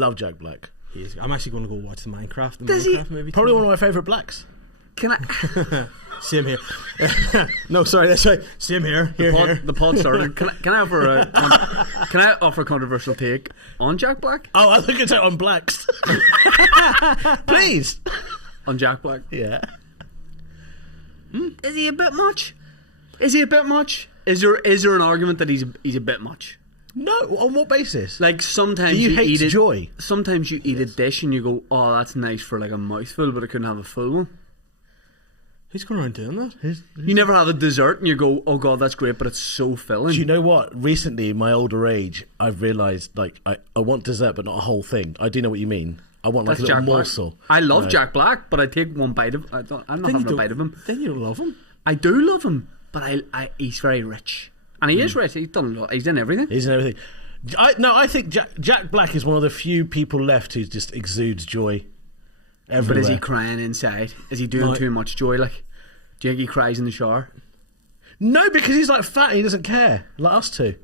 Love Jack Black. I'm actually going to go watch the Minecraft movie. Probably one of my favourite blacks. Can I? Same here. No, sorry, that's right. Same here. The pod started. Can I offer a controversial take on Jack Black? Oh, I think it's out on blacks. Please. On Jack Black? Yeah. Is he a bit much? Is there an argument that he's a bit much? No, on what basis? Like sometimes you hate joy. Sometimes you eat a dish and you go, "Oh, that's nice for like a mouthful, but I couldn't have a full one." Who's going around doing that? You never have a dessert and you go, "Oh God, that's great, but it's so filling." Do you know what? Recently, in my older age, I've realised like I want dessert, but not a whole thing. I do know what you mean. I want like a little morsel. I love Jack Black, but I take one bite of. I'm not having a bite of him. Then you don't love him. I do love him, but he's very rich, and he is rich. He's done a lot. He's in everything. I think Jack Black is one of the few people left who just exudes joy everywhere. But is he crying inside? Is he doing too much joy? Like, do you think he cries in the shower? No, because he's like fat and he doesn't care, like us two.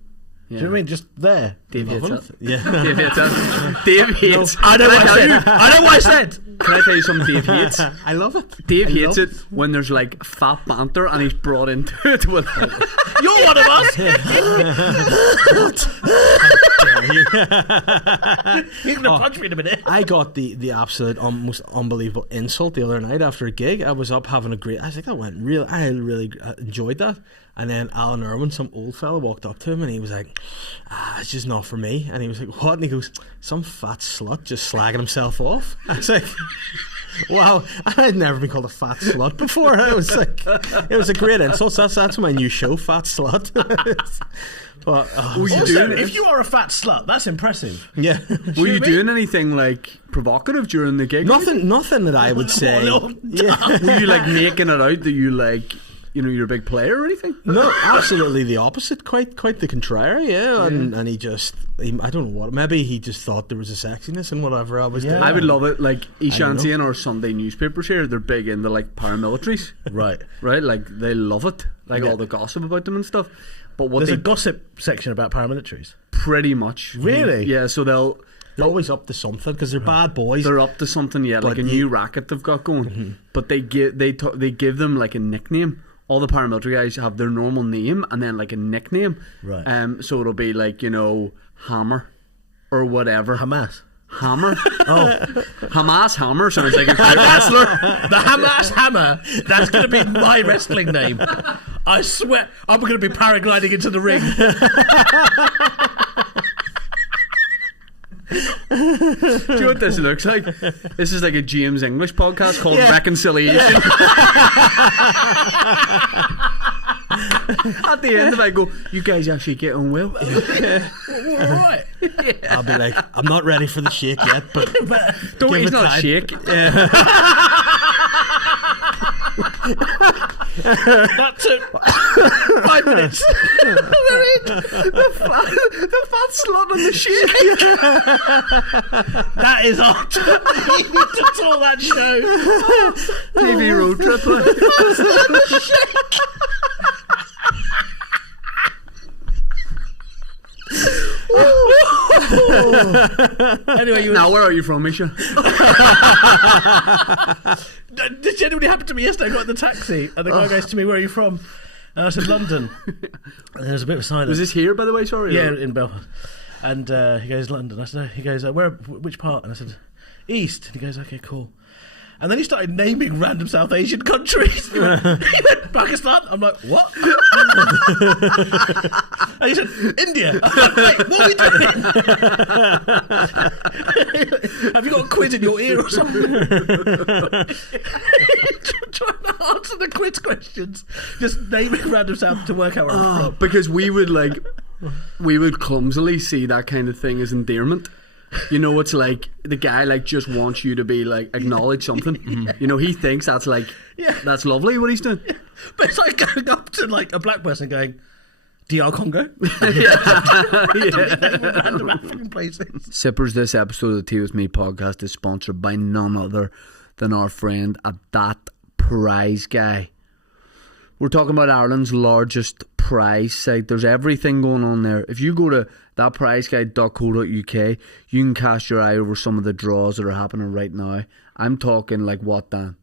Yeah. Do you know what I mean? Just there. Dave hates it. Yeah. Dave hates it. Dave hates. I know what I said. Can I tell you something Dave hates? I love it. Dave hates it when there's like fat banter and he's brought into it with You're one of us. You're gonna punch me in a minute. I got the absolute most unbelievable insult the other night after a gig. I was up having a great. I think I really enjoyed that. And then Alan Irwin, some old fella, walked up to him and he was like, it's just not for me. And he was like, what? And he goes, some fat slut just slagging himself off. I was like, wow, I'd never been called a fat slut before. It was a great insult. That's my new show, Fat Slut. But if you are a fat slut, that's impressive. Yeah. Were you doing anything like provocative during the gig? Nothing that I would say. Yeah. Were you like making it out that you like, you know, you're a big player or anything? No, absolutely the opposite. Quite the contrary, yeah. And I don't know what. Maybe he just thought there was a sexiness in whatever I was doing. I would love it. Like Ishanti and our Sunday newspapers here, they're big into like paramilitaries. Right. Like they love it. Like all the gossip about them and stuff. But there's a gossip section about paramilitaries. Pretty much. Really? Yeah. So they're always up to something because they're bad boys. They're up to something. Yeah, like a new racket they've got going. Mm-hmm. But they give them like a nickname. All the paramilitary guys have their normal name and then like a nickname. Right. So it'll be like, you know, Hammer or whatever. Hamas. Hammer. Oh, Hamas Hammer sounds like a great wrestler. The Hamas Hammer. That's going to be my wrestling name. I swear, I'm going to be paragliding into the ring. Do you know what this looks like? This is like a James English podcast called Reconciliation. At the end of it, I go, you guys actually get on well. We're alright. I'll be like, I'm not ready for the Sheikh yet, but he's not a Sheikh. That took 5 minutes. the fat slut and the Sheikh. That is hot. You need to tour that show. TV road trip. Anyway, now where are you from, Misha? This genuinely happened to me yesterday. I got in the taxi and the guy goes to me, where are you from? And I said, London. And there's a bit of silence. Was this here, by the way? Sorry. Yeah, in Belfast. And he goes, London. I said, he goes, which part? And I said, East. And he goes, okay, cool. And then he started naming random South Asian countries. He went, Pakistan. I'm like, what? And he said, India. I'm like, wait, what are we doing? Have you got a quiz in your ear or something? Trying to answer the quiz questions. Just naming random South to work out where I'm from. Because we would clumsily see that kind of thing as endearment. You know, it's like the guy like just wants you to be like acknowledge something. Yeah. You know, he thinks that's like that's lovely what he's doing. Yeah. But it's like going up to like a black person going, DR Congo. Random African places. Sippers, this episode of the Tea With Me podcast is sponsored by none other than our friend at That Prize Guy. We're talking about Ireland's largest prize site. There's everything going on there. If you go to thatprizeguide.co.uk, you can cast your eye over some of the draws that are happening right now. I'm talking like what, Dan?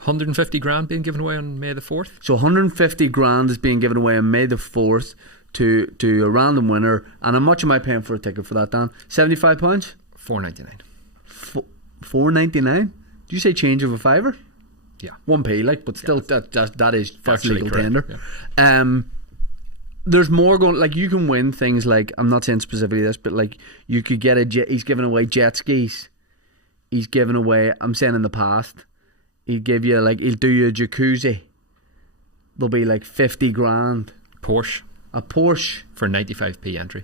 150 grand being given away on May the 4th. So 150 grand is being given away on May the 4th to a random winner. And how much am I paying for a ticket for that, Dan? £75? $4.99. $4.99? Did you say change of a fiver? Yeah. 1p, like, but still, that's legal correct, tender. yeah. There's more going, like, you can win things like, I'm not saying specifically this, but like, you could get he's giving away jet skis. He's giving away, I'm saying in the past, he'll give you, like, he'll do you a jacuzzi. There'll be like 50 grand. Porsche. A Porsche. For 95p entry.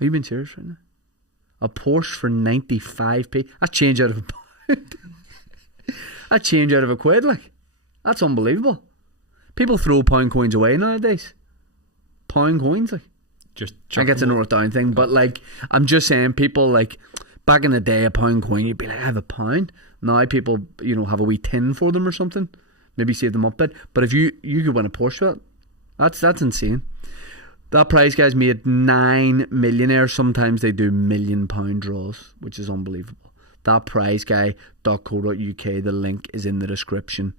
Are you being serious right now? A Porsche for 95p? That's change out of a pound. That's change out of a quid, like. That's unbelievable. People throw pound coins away nowadays. Pound coins, like. Just I get to know it down thing, but like, I'm just saying, people, like, back in the day, a pound coin, you'd be like, I have a pound. Now people, you know, have a wee tin for them or something. Maybe save them up a bit. But if you could win a Porsche for that, that's insane. That prize guy's made 9 millionaires. Sometimes they do £1 million draws, which is unbelievable. Thatprizeguy.co.uk. The link is in the description.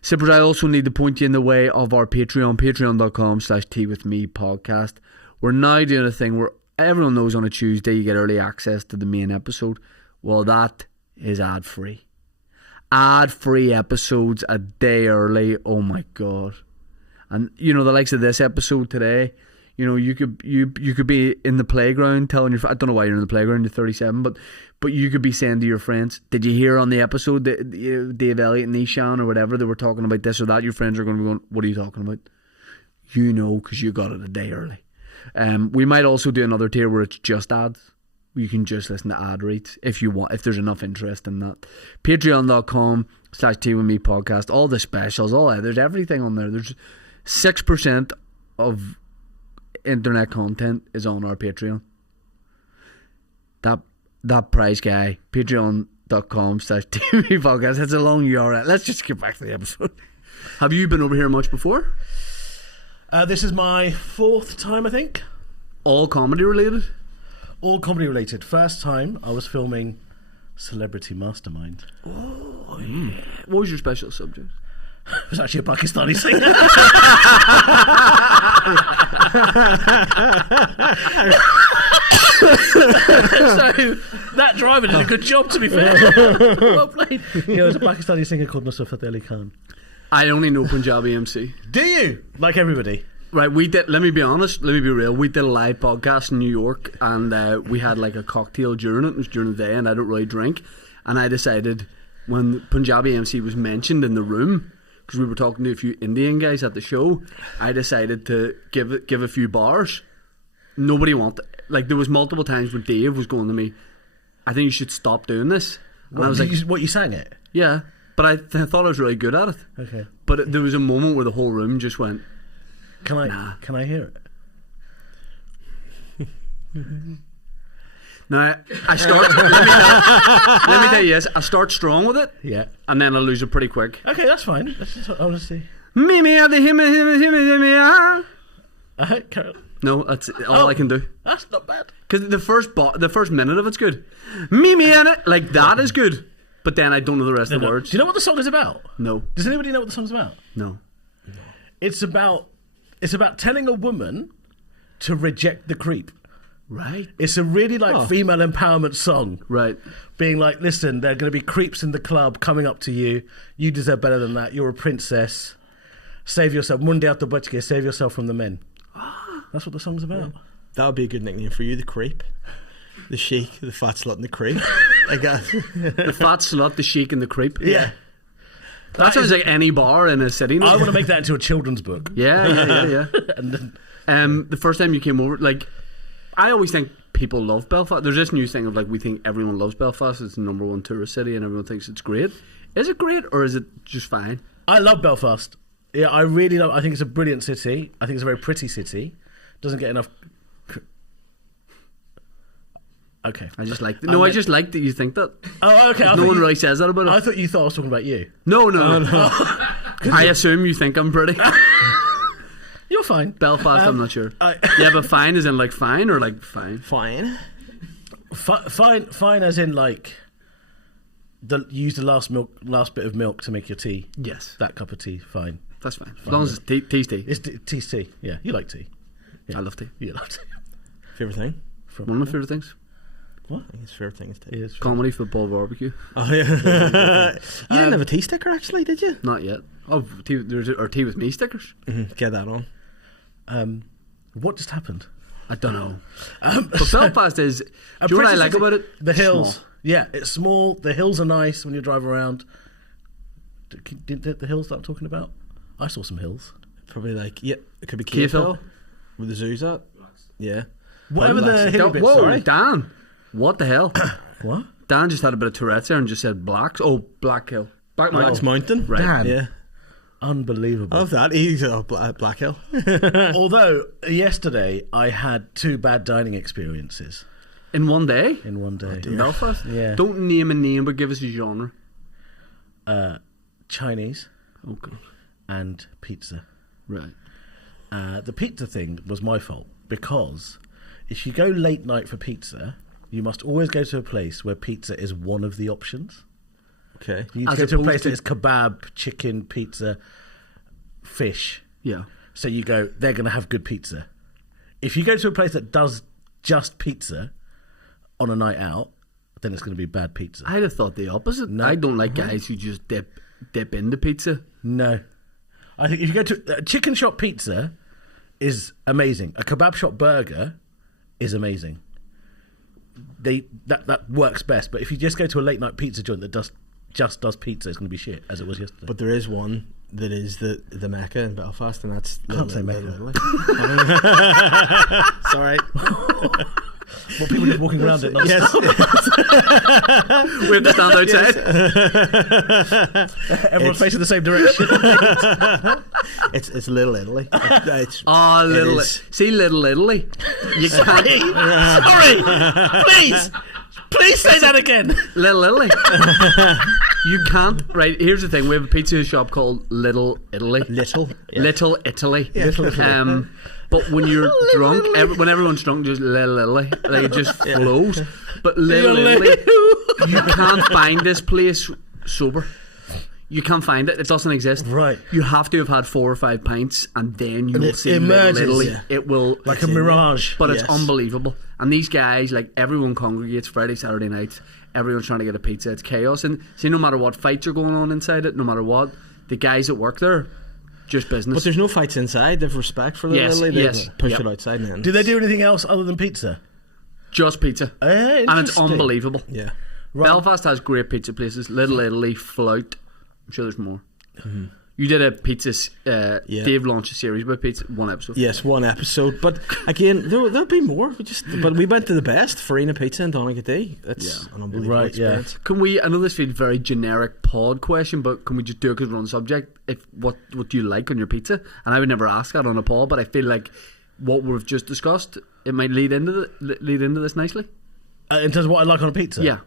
Sippers, I also need to point you in the way of our Patreon, patreon.com/teawithmepodcast. We're now doing a thing where everyone knows on a Tuesday you get early access to the main episode. Well, that is ad-free. Ad-free episodes a day early. Oh my God. And, you know, the likes of this episode today, you know, you could be in the playground telling your... I don't know why you're in the playground, you're 37, but you could be saying to your friends, did you hear on the episode that Dave, Elliott and Eshaan or whatever, they were talking about this or that? Your friends are going to be going, what are you talking about? You know, because you got it a day early. We might also do another tier where it's just ads. You can just listen to ad reads if you want, if there's enough interest in that. Patreon.com/teawithmepodcast. All the specials, all that. There's everything on there. There's 6% of internet content is on our Patreon. That prize guy, patreon.com/teawithmepodcast. It's a long URL. Let's just get back to the episode. Have you been over here much before? This is my 4th time, I think. All comedy related? All comedy related. First time I was filming Celebrity Mastermind. Oh, yeah. What was your special subject? It was actually a Pakistani singer. So that driver did a good job, to be fair. Well played. Yeah, there was a Pakistani singer called Nusrat Ali Khan. I only know Punjabi MC. Do you? Like everybody? Right, we did. Let me be honest. Let me be real. We did a live podcast in New York, and we had like a cocktail during it. It was during the day, and I don't really drink. And I decided when Punjabi MC was mentioned in the room, because we were talking to a few Indian guys at the show, I decided to give a few bars. Nobody wanted. Like, there was multiple times when Dave was going to me, I think you should stop doing this. And I was like, what, you sang it? Yeah, but I thought I was really good at it. Okay. But there was a moment where the whole room just went, Can I hear it? Now, I start... let me tell you this. I start strong with it. Yeah. And then I lose it pretty quick. Okay, that's fine. That's just what I want to see. Carry on. No, that's all I can do. That's not bad. Because the first minute of it's good. Me and it, like that is good. But then I don't know the rest of the words. Do you know what the song is about? No. Does anybody know what the song's about? No. It's about telling a woman to reject the creep. Right. It's a really female empowerment song. Right. Being like, listen, there are going to be creeps in the club coming up to you. You deserve better than that. You're a princess. Save yourself. Munde aap to bach ke, save yourself from the men. That's what the song's about. That would be a good nickname for you, the creep. The Sheikh, the fat slut and the creep. I guess. The fat slut, the Sheikh and the creep. Yeah. That sounds like any bar in a city. I want to make that into a children's book. Yeah. And then, the first time you came over, like, I always think people love Belfast. There's this new thing of like, we think everyone loves Belfast. It's the #1 tourist city and everyone thinks it's great. Is it great or is it just fine? I love Belfast. Yeah, I really love. I think it's a brilliant city. I think it's a very pretty city. Doesn't get enough. Okay. I just like. I just like that you think that. Oh, okay. No one really says that about it. I thought you thought I was talking about you. No. I assume you think I'm pretty. You're fine. Belfast, I'm not sure. I- Yeah, but fine is in like fine or like fine? Fine. Fine as in like use the last bit of milk to make your tea. Yes. That cup of tea, fine. That's fine. As long as it's tea's tea. It's tea's tea. Yeah, you like tea. Yeah. I love tea. You love tea. Favorite thing? One of my favourite things. What? I think his favorite thing is tea. It is Comedy, football, barbecue. Oh yeah. You didn't have a tea sticker actually, did you? Not yet. Oh, tea with me stickers. Get that on. What just happened? I don't know. But Belfast is. Do you know what I like about it? The hills. Small. Yeah, it's small. The hills are nice when you drive around. Did the hills that I'm talking about? I saw some hills. Probably like it could be Cave Hill. Hill, where the zoo's at. Yeah. Whatever Probably the like- hilly bits. Whoa, Sorry. Dan. What the hell? What? Dan just had a bit of Tourette's there and just said blacks. Oh, Black Hill. Black Black's Mountain. Right. Dan. Yeah. Unbelievable. Of that, he's Black Hill. Although yesterday I had 2 bad dining experiences In one day? in one day. In Belfast? Yeah. Don't name a name, but give us a genre. Chinese Oh, God. and pizza. Right. The pizza thing was my fault because if you go late night for pizza, you must always go to a place where pizza is one of the options. Okay. You As go to a opposed place to- that is kebab, chicken, pizza, fish. Yeah. So you go, they're going to have good pizza. If you go to a place that does just pizza on a night out, then it's going to be bad pizza. I'd have thought the opposite. No. I don't like guys who just dip into pizza. No. I think if you go to a chicken shop pizza is amazing. A kebab shop burger is amazing. That works best. But if you just go to a late night pizza joint that just does pizza, it's going to be shit, as it was yesterday. But there is one that is the Mecca in Belfast, and that's Can't say Mecca. Sorry. What, people just walking around it? Yes. We have to stand outside. Everyone's facing the same direction. It's Little Italy. It's, Oh, Little is. See, Little Italy. You can't. Sorry, please say that again. Little Italy. You can't. Right, here's the thing. We have a pizza shop called Little Italy. Little. Yeah. Little Italy. Little Italy. But when you're drunk, when everyone's drunk, just Little Italy. Like it just flows. But Little Italy, you can't find this place sober. You can't find it. It doesn't exist. Right. You have to have had 4 or 5 pints, and then you will it see emerges, Little Italy. yeah. It will, Like a mirage. but it's Yes. unbelievable. And these guys, like everyone congregates Friday, Saturday nights. Everyone's trying to get a pizza. It's chaos. And see, no matter what fights are going on inside it, no matter what, the guys that work there, just business. But there's no fights inside. They've respect for Yes, Little Italy. They yes, push yep. it outside and then. Do they do anything else other than pizza? just pizza. And it's Interesting. unbelievable. Yeah. Right. Belfast has great pizza places. Little Italy, Flout. I'm sure there's more. You did a pizza. Yeah. Dave launched a series about pizza. 1 episode. Yes, 1 episode. But again, there'll be more. But we went to the best, Farina Pizza in Donegal. It's an unbelievable Right, yeah. experience. Can we? I know this feels very generic pod question, but can we just do it because we're on subject? What do you like on your pizza? And I would never ask that on a pod, but I feel like what we've just discussed, it might lead into this nicely. In terms of what I like on a pizza? Yeah.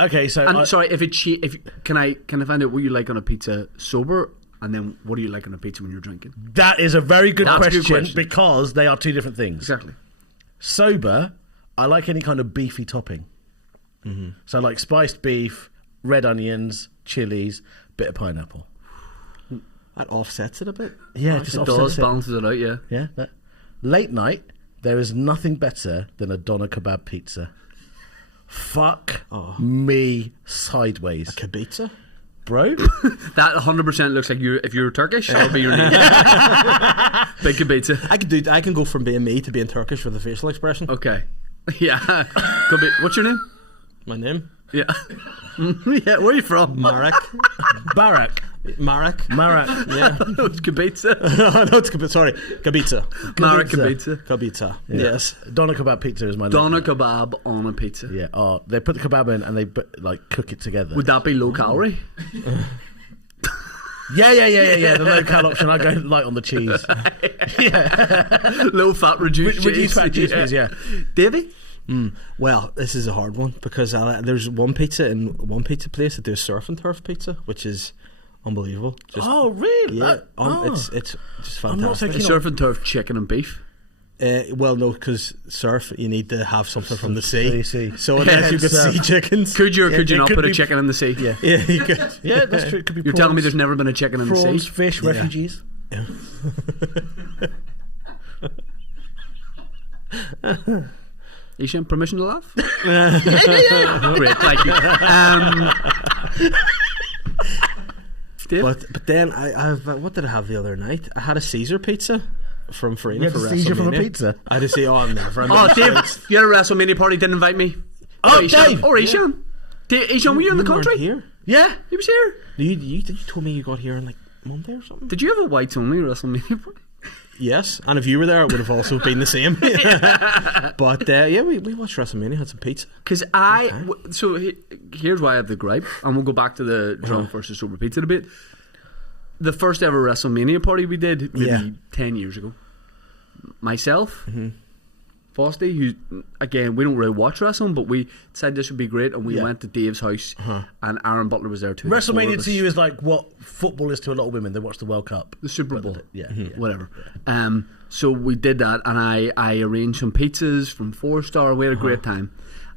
Okay, so And sorry, can I find out what you like on a pizza sober, and then what do you like on a pizza when you're drinking? that is a very good That's a question, good question. because they are 2 different things. Exactly. Sober, I like any kind of beefy topping. So like spiced beef, red onions, chilies, bit of pineapple. That offsets it a bit. Yeah, just It offsets does it. balances it out. Yeah. Yeah. Late night, there is nothing better than a doner kebab pizza. Fuck me sideways, Kibitza. bro. That 100% looks like you. If you're Turkish, that would be your name. Big pizza. I can go from being me to being Turkish with a facial expression. Okay. Yeah. Could be. What's your name? My name? Yeah. Yeah. Where are you from? Marek. Barak, Marek. Marak. Yeah. It's Kibitza. No, it's Kibitza. Sorry. Kibitza. Marek Kibitza. Kibitza. Kibitza. Yes. Doner kebab pizza is my Doner name. kebab on a pizza. Yeah. Oh, they put the kebab in and they like cook it together. Would that be low calorie? Yeah. The low cal option. I go light on the cheese. Low fat reduced Reduced cheese. fat juice, please, yeah. Davey? Well, this is a hard one because there's one pizza place that does surf and turf pizza, which is unbelievable. Just, Oh, really? yeah, it's just fantastic. thinking Surf and turf, chicken and beef. Well, no, because surf, you need to have something from the sea. sea. So unless you could sea chickens, Could you or could you it not could put a be- chicken in the sea? Yeah. yeah, you could. Yeah, that's true. It could be You're telling me prawns, there's never been a chicken in the prawns, sea? fish, Yeah. refugees. Eshaan, permission to laugh? Great, thank you. Dave? But then I've what did I have the other night? I had a Caesar pizza from Farina You had for a Caesar from a WrestleMania. pasa? I had to say, oh, never. Oh, Dave, you had a WrestleMania party, didn't invite me. Oh, Eshaan. Dave! Or Eshaan. Eshaan, were you in the weren't country? here? Yeah. He was here. You told me you got here on like Monday or something. Did you have a whites only WrestleMania party? Yes, and if you were there, it would have also been the same. But yeah, we watched WrestleMania, had some pizza. Because here's why I have the gripe, and we'll go back to the drunk versus sober pizza debate. The first ever WrestleMania party we did, maybe 10 years ago. Myself, Fosty, who, again, we don't really watch wrestling, but we decided this would be great, and we went to Dave's house, and Aaron Butler was there too. WrestleMania to you is like what football is to a lot of women. They watch the World Cup. The Super Bowl. Yeah. Whatever. So we did that, and I arranged some pizzas from 4-Star. We had a great time.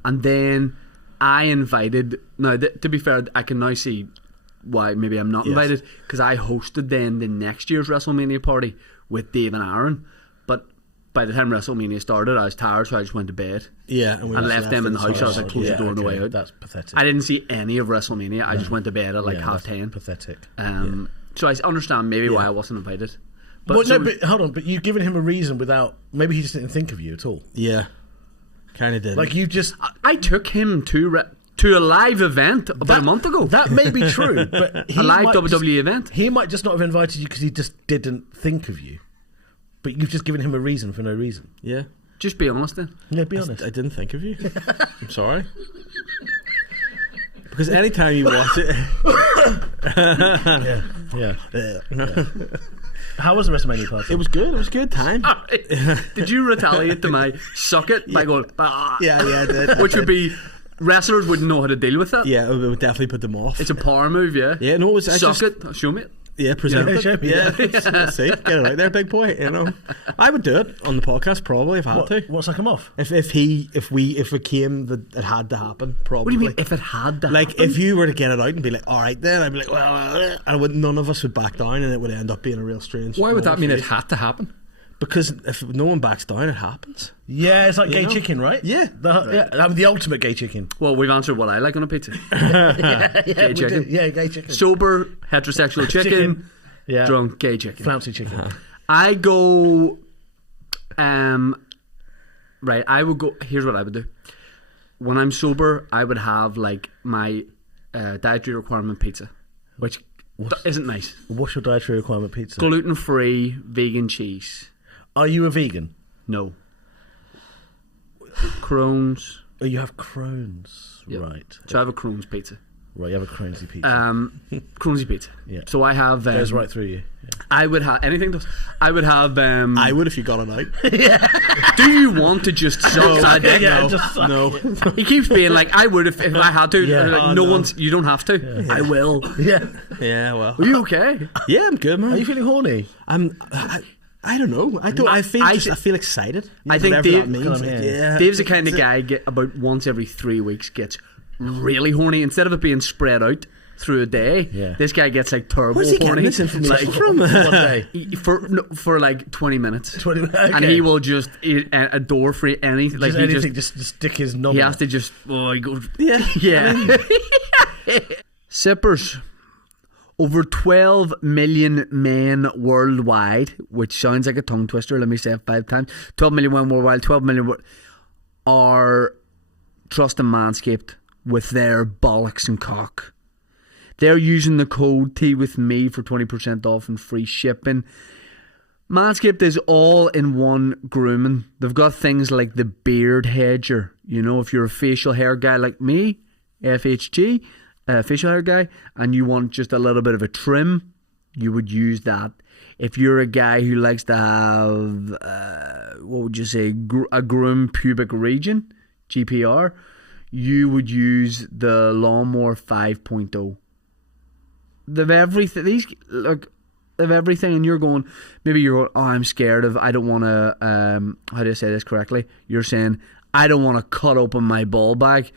And then I invited, now to be fair, I can now see why maybe I'm not invited, because I hosted then the next year's WrestleMania party with Dave and Aaron. But by the time WrestleMania started, I was tired, so I just went to bed. Yeah, And left them in the house. I was like, close the door on the way out. That's pathetic. I didn't see any of WrestleMania. I just went to bed at like that's 10:30. Pathetic. So I understand maybe why I wasn't invited. But hold on. But you've given him a reason without. Maybe he just didn't think of you at all. Yeah, kind of did. Like you just. I took him to a live event about a month ago. That may be true, but A live might WWE event. He might just not have invited you because he just didn't think of you. But you've just given him a reason for no reason. yeah, Just be honest then. Yeah, be honest. I didn't think of you. I'm sorry. Because anytime you watch it, Yeah. How was the WrestleMania party? it was good. It was a good time. Did you retaliate to my suck it by going, Yeah, I did. which would be, wrestlers wouldn't know how to deal with that. Yeah, it would definitely put them off. It's a power move, yeah. Yeah, no, it was. Suck it, show me it. Yeah, present Yeah, it. show me Yeah, see, get it out there, big boy. You know, I would do it on the podcast probably if I had to. What's that come off? If it came that it had to happen, probably. What do you mean if it had to Like happen? if you were to get it out and be like, all right, then I'd be like, well, none of us would back down, and it would end up being a real strange. Why would that mean it moment. had to happen? Because if no one backs down, it happens. Yeah, it's like gay know? chicken, right? Yeah. I'm the ultimate gay chicken. Well, we've answered what I like on a pizza. Gay we chicken. Yeah, gay chicken. Sober, heterosexual chicken. Yeah. Drunk, gay chicken. Flouncy chicken. I go, right, I would go, here's what I would do. When I'm sober, I would have like my dietary requirement pizza, which isn't nice. What's your dietary requirement pizza? Gluten-free, vegan cheese. Are you a vegan? No. Crohn's. Oh, you have Crohn's. Yep. Right. So I have a Crohn's pizza. Right, you have a Crohn's pizza. Crohn's pizza. Yeah. So I have... Goes right through you. Yeah. I would have... Anything does. I would have... I would if you got it out. Do you want to just suck my dick? Yeah, no, just suck no. He keeps being like, I would if I had to. Yeah. Like, Oh, no no. one's... You don't have to. I will. Yeah. Yeah, well. Are you okay? Yeah, I'm good, man. Are you feeling horny? I don't know. I feel excited. I think Whatever Dave- that means. Come Like, here. yeah. Dave's the kind of guy about once every 3 weeks gets really horny. Instead of it being spread out through a day, this guy gets like turbo Where's he getting horny. this information Like, from? One day. for like 20 minutes. 20 okay. And he will just adore free anything. Like Just he anything, just stick his knob he in has it. to just he goes Yeah. Sippers. Over 12 million men worldwide, which sounds like a tongue twister. Let me say it 5 times. 12 million men worldwide. 12 million are trusting Manscaped with their bollocks and cock. They're using the code T with me for 20% off and free shipping. Manscaped is all in one grooming. They've got things like the beard hedger. You know, if you're a facial hair guy like me, FHG, facial hair guy, and you want just a little bit of a trim, you would use that. If you're a guy who likes to have, what would you say, a groomed pubic region, GPR, you would use the Lawnmower 5.0. they've everything. These of everything, and you're going. Maybe you're going. Oh, I'm scared of. I don't want to. How do I say this correctly? You're saying I don't want to cut open my ball bag.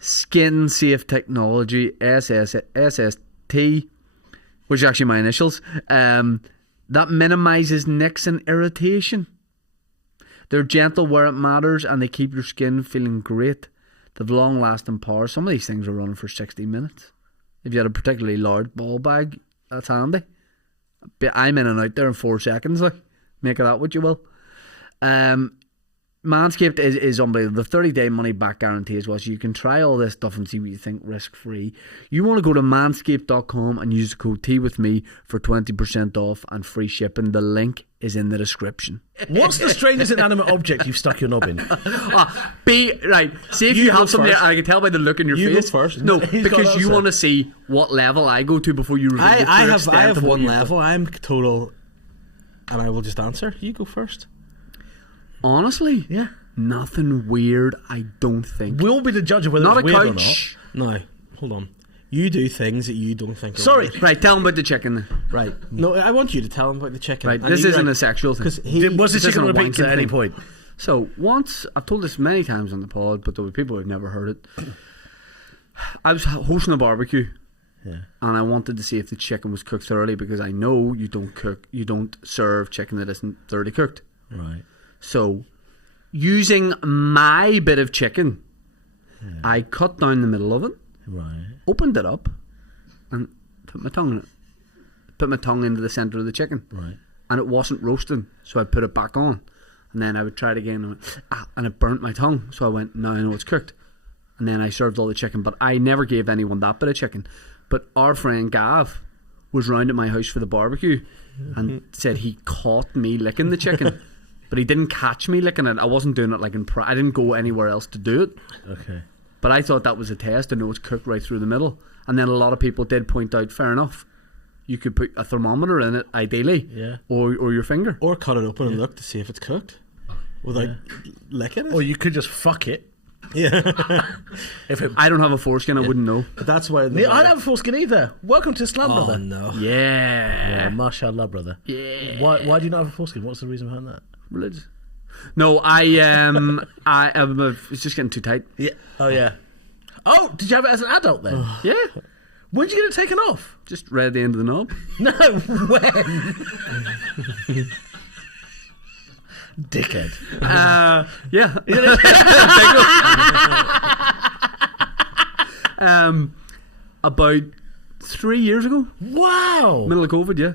Skin safe technology, SST, which is actually my initials. That minimises nicks and irritation. They're gentle where it matters, and they keep your skin feeling great. They've long-lasting power. Some of these things are running for 60 minutes. If you had a particularly large ball bag, that's handy. But I'm in and out there in 4 seconds. Like, make of that what you will. Manscaped is unbelievable. The 30-day money-back guarantee as well, so you can try all this stuff and see what you think risk-free. You want to go to manscaped.com and use the code TWITHME for 20% off and free shipping. The link is in the description. What's the strangest inanimate object you've stuck your knob in? Right. See if you have something there, I can tell by the look in your face. You go first. No, because you want to see what level I go to before you reveal I have one level. I'm total, and I will just answer. You go first. Honestly, Yeah. nothing weird. I don't think. We'll be the judge of whether Not a it's weird couch. No, hold on. You do things that you don't think are Sorry. weird. Right, tell him about the chicken. Then. Right. No, I want you to tell him about the chicken. Right, And this he- isn't a sexual thing. Because or not. Was the This chicken on isn't a a pizza wanking at any thing. point? So once, I've told this many times on the pod, but there were people who've never heard it. I was hosting a barbecue, Yeah. and I wanted to see if the chicken was cooked thoroughly because I know you don't serve chicken that isn't thoroughly cooked. Right. So, using my bit of chicken, I cut down the middle of it, Right. opened it up, and put my tongue in it. Put my tongue into the centre of the chicken. Right. And it wasn't roasting, so I put it back on. And then I would try it again, and, I went, and it burnt my tongue. So I went, now I know it's cooked. And then I served all the chicken, but I never gave anyone that bit of chicken. But our friend Gav was round at my house for the barbecue and said he caught me licking the chicken. But he didn't catch me licking it. I wasn't doing it like I didn't go anywhere else to do it. Okay. But I thought that was a test to know it's cooked right through the middle. And then a lot of people did point out, fair enough, you could put a thermometer in it, ideally, Yeah. or your finger. Or cut it open and look to see if it's cooked without licking it. Or you could just fuck it. Yeah. If it. I don't have a foreskin, I wouldn't know. But that's why. I don't have a foreskin either. Welcome to Islam, Oh brother. no. Yeah. Yeah, mashallah, brother. Yeah. Why do you not have a foreskin? What's the reason behind that? Religious. No, I it's just getting too tight. Yeah. Oh yeah. Oh, did you have it as an adult then? Yeah. When did you get it taken off? Just right at the end of the knob. No, when? Dickhead. Yeah. About 3 years ago, Wow. middle of COVID. Yeah,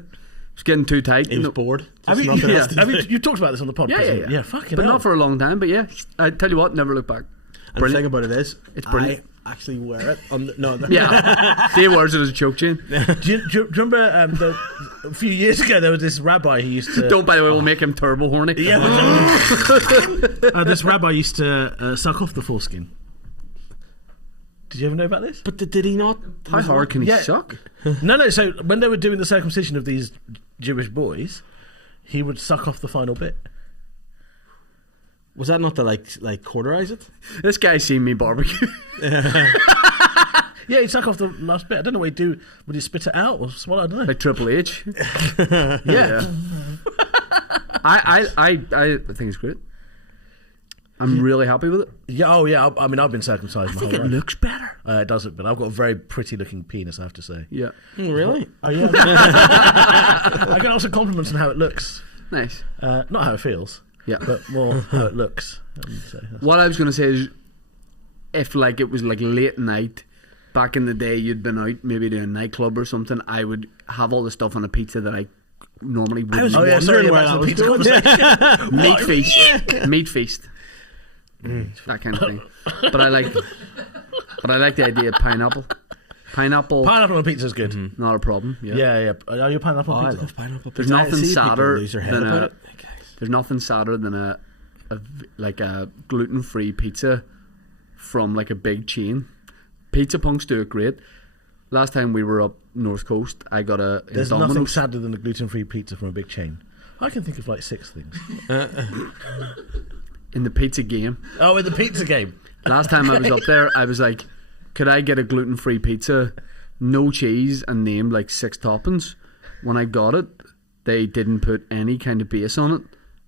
it's getting too tight. He was No- bored. Have Just you, nothing yeah. else to have do. you talked about this on the podcast? Yeah. Yeah, fucking but hell. not for a long time. But yeah, I tell you what, never look back. And the Brilliant. thing about it is, It's brilliant. I actually wear it. On the, no, Yeah, Dave wears it as a choke chain. Do you remember a few years ago there was this rabbi who used to... Don't, by the way, we'll make him turbo horny. Yeah. This rabbi used to suck off the foreskin. Did you ever know about this? but did he not? How hard can he Yeah. suck? No. So when they were doing the circumcision of these Jewish boys, he would suck off the final bit. Was that not to like cauterize it? This guy's seen me barbecue. Yeah, he'd suck off the last bit. I don't know what he'd do. Would he spit it out or swallow? I don't know. Like Triple H. Yeah. I think it's great. I'm really happy with it. Yeah. Oh, yeah. I mean, I've been circumcised I my think whole it life. looks better. It doesn't, but I've got a very pretty looking penis, I have to say. Yeah. Oh, really? Oh, yeah. I get lots of compliments on how it looks. Nice. Not how it feels, Yeah. but more how it looks. So What I was going to say is, if like it was like late night, back in the day, you'd been out maybe to a nightclub or something, I would have all the stuff on a pizza that I normally wouldn't. oh, yeah, sorry, where back that to the was pizza going. conversation. Meat feast. Meat feast. That kind of thing. But I like the idea of pineapple. Pineapple, Pineapple on pizza is good. not a problem. Yeah. Yeah. Are you a pineapple Oh, on I pizza? love pineapple. There's pizza. I nothing see people sadder lose their head than about a- it. There's nothing sadder than a gluten-free pizza from like a big chain. Pizza punks do it great. Last time we were up North Coast, I got a in There's nothing Domino's. sadder than a gluten-free pizza from a big chain. I can think of like 6 things. In the pizza game. Oh, in the pizza game. Last time I was up there, I was like, could I get a gluten-free pizza? no cheese and named like 6 toppings. When I got it, they didn't put any kind of base on it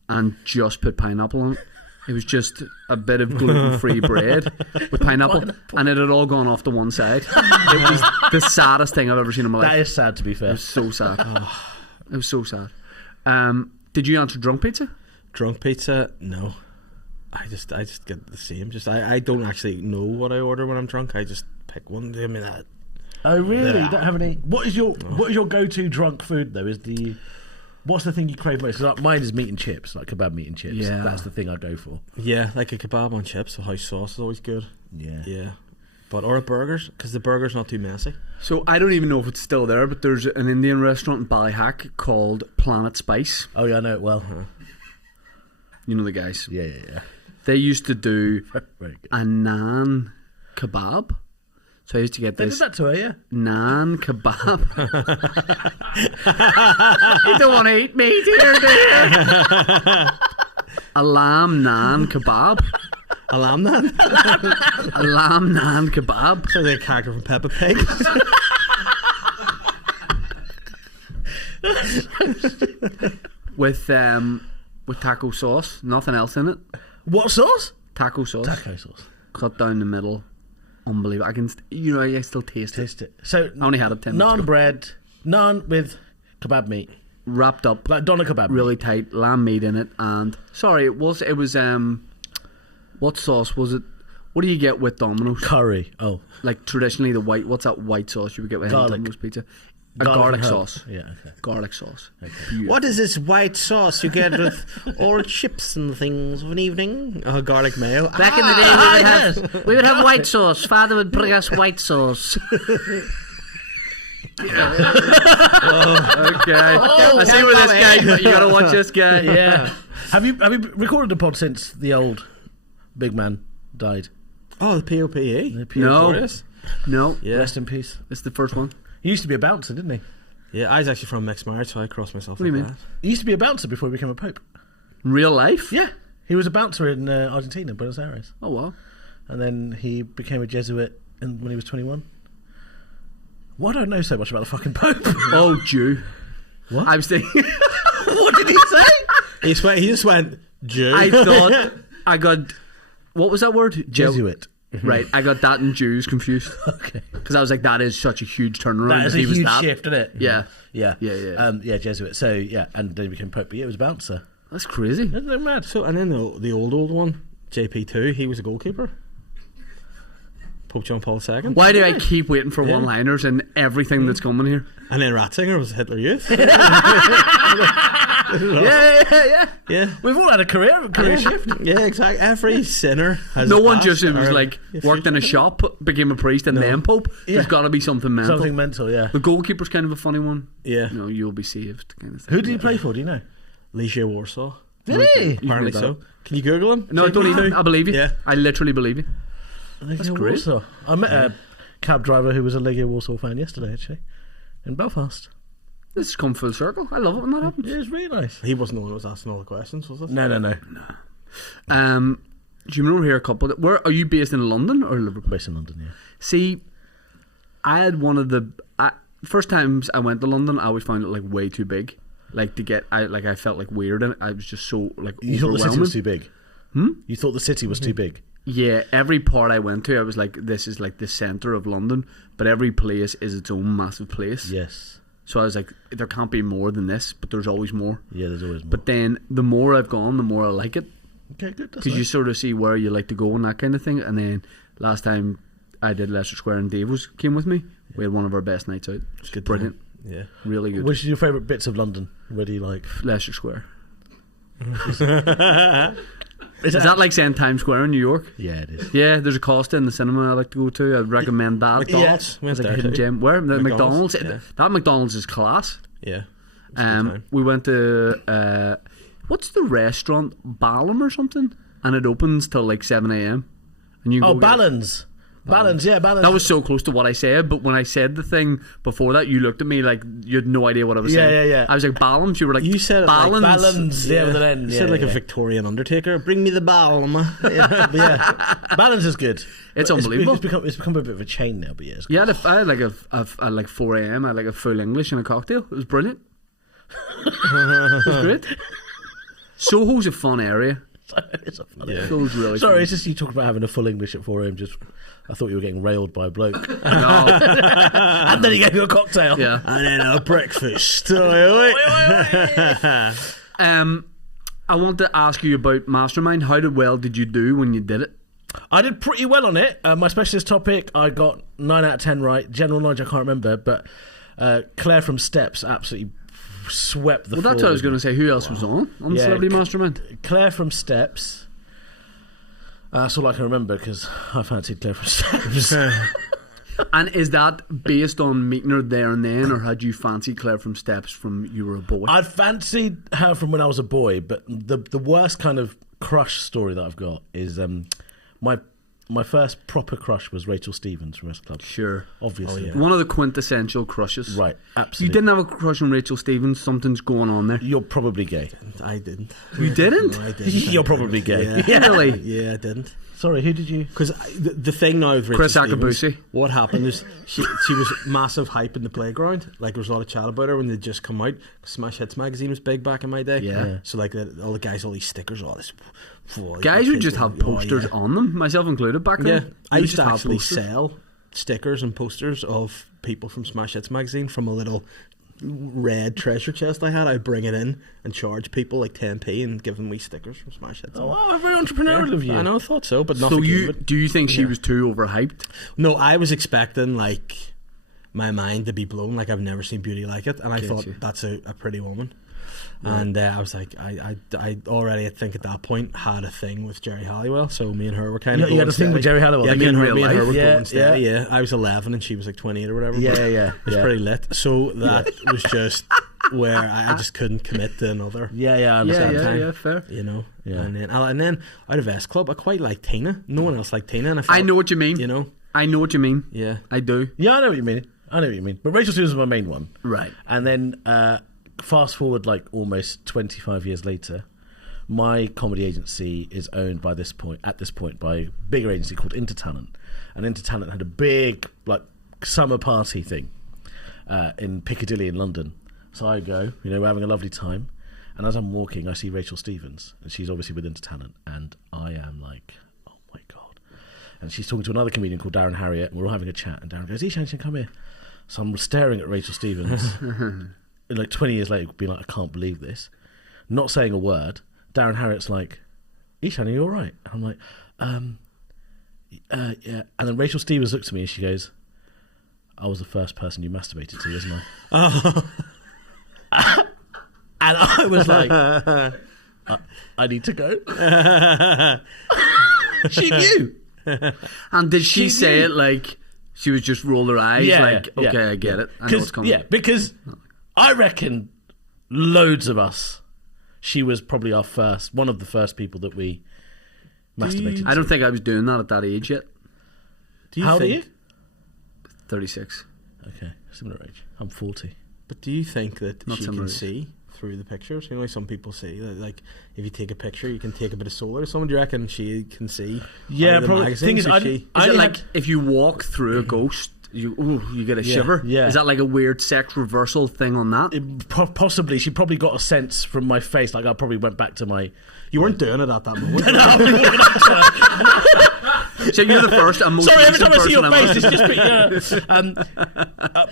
and just put pineapple on it. It was just a bit of gluten-free bread with pineapple, and it had all gone off to one side. It was the saddest thing I've ever seen in my life. That is sad, to be fair. It was so sad. It was so sad. Did you answer drunk pizza? Drunk pizza? No. I just get the same. I don't actually know what I order when I'm drunk. I just pick one. Give me that. Oh really? Yeah. You don't have any? What is your go-to drunk food though? What's the thing you crave most? Like, mine is meat and chips, like kebab meat and chips. Yeah. That's the thing I go for. Yeah, like a kebab on chips. A house sauce is always good. Yeah. Yeah. Or a burgers, because the burger's not too messy. So I don't even know if it's still there, but there's an Indian restaurant in Ballyhack called Planet Spice. Oh yeah, I know it well. You know the guys. Yeah. They used to do Very good. a naan kebab. So I used to get They this did that to her, yeah. naan kebab. You don't want to eat meat here, do you? A lamb naan kebab. A lamb naan? A lamb naan kebab. Sounds like a character from Peppa Pig. with taco sauce, nothing else in it. What sauce? Taco sauce, Taco sauce. cut down the middle. Unbelievable. I still taste it. Taste it. So I only had it 10 minutes naan ago. bread, naan with kebab meat, Wrapped up like doner kebab. really tight, lamb meat in it, and sorry, it was what sauce was it? What do you get with Domino's? Curry. Oh, Like traditionally the white. What's that white sauce you would get with Garlic. Domino's pizza? A garlic herb. sauce. Yeah. Okay. Garlic sauce. Okay. What is this white sauce you get with all chips and things of an evening? Oh, garlic mayo. Back in the day, we would have white sauce. Father would bring us white sauce. Okay. I see where this guy. You gotta watch this guy. Yeah. Have you recorded a pod since the old big man died? Oh, the POPE. The P- No. Glorious. No, Yeah. Rest in peace. it's the first one. He used to be a bouncer, didn't he? Yeah, I was actually from mixed marriage, so I crossed myself. What do you like mean? He used to be a bouncer before he became a pope. Real life. Yeah. He was a bouncer in Argentina, Buenos Aires. Oh wow. And then he became a Jesuit when he was 21. Why do I know so much about the fucking Pope? Oh, Jew. What? I was thinking. What did he say? He just went, Jew. I thought I got. What was that word? Jesuit. Right. I got that and Jews confused Okay. because I was like, that is such a huge turnaround. That is if a he was huge that. shift, isn't it? Yeah. Yeah. Yeah. Yeah, Jesuit. So, yeah, and then he became Pope. But yeah, it was a bouncer. That's crazy. Isn't it mad? So, and then the old one, JP2, he was a goalkeeper. Pope John Paul II. Why do I keep waiting for Yeah. one-liners and everything that's coming here? And then Ratzinger was Hitler Youth. Yeah. Yeah. We've all had a career shift. Yeah, exactly. Every sinner has No a one past just was or like a worked in a future. shop, became a priest, and then Pope. Yeah. There's got to be something mental. Something mental, yeah. The goalkeeper's kind of a funny one. Yeah. You know, you'll be saved, kind of thing. Who did he play for? Do you know? Legia Warsaw. Did he? Apparently made that so. up. Can you Google him? No, I don't even. I believe you. Yeah. I literally believe you. That's great. Warsaw. I met a cab driver who was a Legia Warsaw fan yesterday, actually, in Belfast. This has come full circle. I love it when that happens. Yeah, it was really nice. He wasn't the one who was asking all the questions, was it? No. Do you remember here a couple? Where are you based in London or Liverpool? Based in London, yeah. See, I had one of the first times I went to London. I always found it like way too big. Like to get, I felt like weird in it. I was just so like You thought the city overwhelming. was too big? You thought the city was too big? Yeah, every part I went to, I was like, this is like the centre of London, but every place is its own massive place. Yes. So I was like, there can't be more than this, but there's always more. Yeah, there's always more. But then the more I've gone, the more I like it, okay, good. That's because you nice. sort of see where you like to go and that kind of thing. And then last time I did Leicester Square and Dave came with me. We had one of our best nights out. It was Good brilliant, Yeah. really good. Which is your favourite bits of London? Where do you like? Leicester Square. Is Is that like saying Times Square in New York? Yeah, it is. Yeah, there's a Costa in the cinema I like to go to. I'd recommend that. McDonald's. It's Went like a there hidden too. gem. Where? The McDonald's. Yeah. That McDonald's is class. Yeah. It's a good time. We went to what's the restaurant? Balham or something, and it opens till like 7 a.m. And you Oh, go get- Ballons. Balance, yeah, balance. That was so close to what I said, but when I said the thing before that, you looked at me like you had no idea what I was saying. Yeah. I was like, balance. You were like, You said it balance. like balance, yeah, with an N. You Yeah, said like yeah. a Victorian Undertaker. Bring me the ball, ma. But yeah, balance is good. It's But unbelievable. It's become a bit of a chain now, but yeah. It's Yeah, I had like at like 4 a.m. I had like a full English and a cocktail. It was brilliant. It was great. Soho's a fun area. it's a funny. Soho's really Sorry, fun. it's just you talking about having a full English at 4 a.m. I thought you were getting railed by a bloke. No. And then he gave you a cocktail. Yeah. And then a breakfast. I want to ask you about Mastermind. How well did you do when you did it? I did pretty well on it. My specialist topic, I got 9 out of 10 right. General knowledge, I can't remember, but Claire from Steps absolutely swept the floor. Well, that's what I was going to say. Who else was on Yeah, Celebrity Mastermind? Claire from Steps. That's all I can remember because I fancied Claire from Steps. And is that based on meeting her there and then, or had you fancied Claire from Steps from you were a boy? I'd fancied her from when I was a boy, but the worst kind of crush story that I've got is my first proper crush was Rachel Stevens from Wrestling Club. Sure. Obviously. One of the quintessential crushes. Right, You absolutely. didn't have a crush on Rachel Stevens. Something's going on there. You're probably gay. I didn't. You didn't? No, I didn't. You're probably gay. Yeah. Really? Yeah, I didn't. Sorry, who did you? Because the thing now with Rachel Chris Stevens, Akabusi. what happened is she was massive hype in the playground. Like there was a lot of chat about her when they'd just come out. Smash Hits magazine was big back in my day. Yeah. So like all the guys, all these stickers, all this. Guys would just have posters on them, myself included, back then. Yeah, I We used to have actually posters. sell stickers and posters of people from Smash Hits magazine from a little red treasure chest I had. I'd bring it in and charge people like 10p and give them wee stickers from Smash Hits. Oh, wow, very entrepreneurial of you. I know, I thought so, but So nothing came of it. do you think she was too overhyped? No, I was expecting like my mind to be blown. Like I've never seen beauty like it, and I thought you. that's a pretty woman. And I was like, I already, I think at that point had a thing with Jerry Halliwell, so me and her were kind of. You had a thing with Jerry Halliwell? Yeah, Like me and in her, real me and her life? were Yeah, going steady. Yeah, I was 11 and she was like 28 or whatever. Yeah, but yeah, It was yeah. pretty lit. So that was just where I just couldn't commit to another. Yeah, I Yeah, understand. yeah, fair. You know, Yeah. and then out of S Club, I quite liked Tina. No one else liked Tina, and I, felt, I know what you mean. You know, I know what you mean. yeah. I do. Yeah, I know what you mean. But Rachel Stevens was my main one. Right. And then fast forward like almost 25 years later, my comedy agency is owned by at this point by a bigger agency called Intertalent. And Intertalent had a big like summer party thing in Piccadilly in London. So I go, we're having a lovely time. And as I'm walking, I see Rachel Stevens, and she's obviously with Intertalent, and I am like, oh my God. And she's talking to another comedian called Darren Harriott, and we're all having a chat, and Darren goes, Eshaan, come here. So I'm staring at Rachel Stevens, and like 20 years later, being like, I can't believe this. Not saying a word. Darren Harriott's like, Eshaan, are you all right? And I'm like, yeah. And then Rachel Stevens looks at me and she goes, I was the first person you masturbated to, wasn't I? And I was like, I need to go. She knew. And did she She say knew. it like she was just roll her eyes like, okay, I get it. I know what's coming. Yeah, because I reckon loads of us, she was probably one of the first people that we masturbated to. I don't think I was doing that at that age yet. How old are you? 36. Okay, similar age. I'm 40. But do you think that Not she similar. can see through the pictures? You know, like some people see that, like if you take a picture, you can take a bit of solar or something. Do you reckon she can see? Yeah, out of the probably. magazines, Thing is, or I she- Is it only like had- if you walk through a ghost, you get a shiver? yeah. Is that like a weird sex reversal thing on that? possibly, she probably got a sense from my face. Like I probably went back to my. You weren't doing it at that moment. So you're the first and most Sorry, every time I see your recent face, person it's just.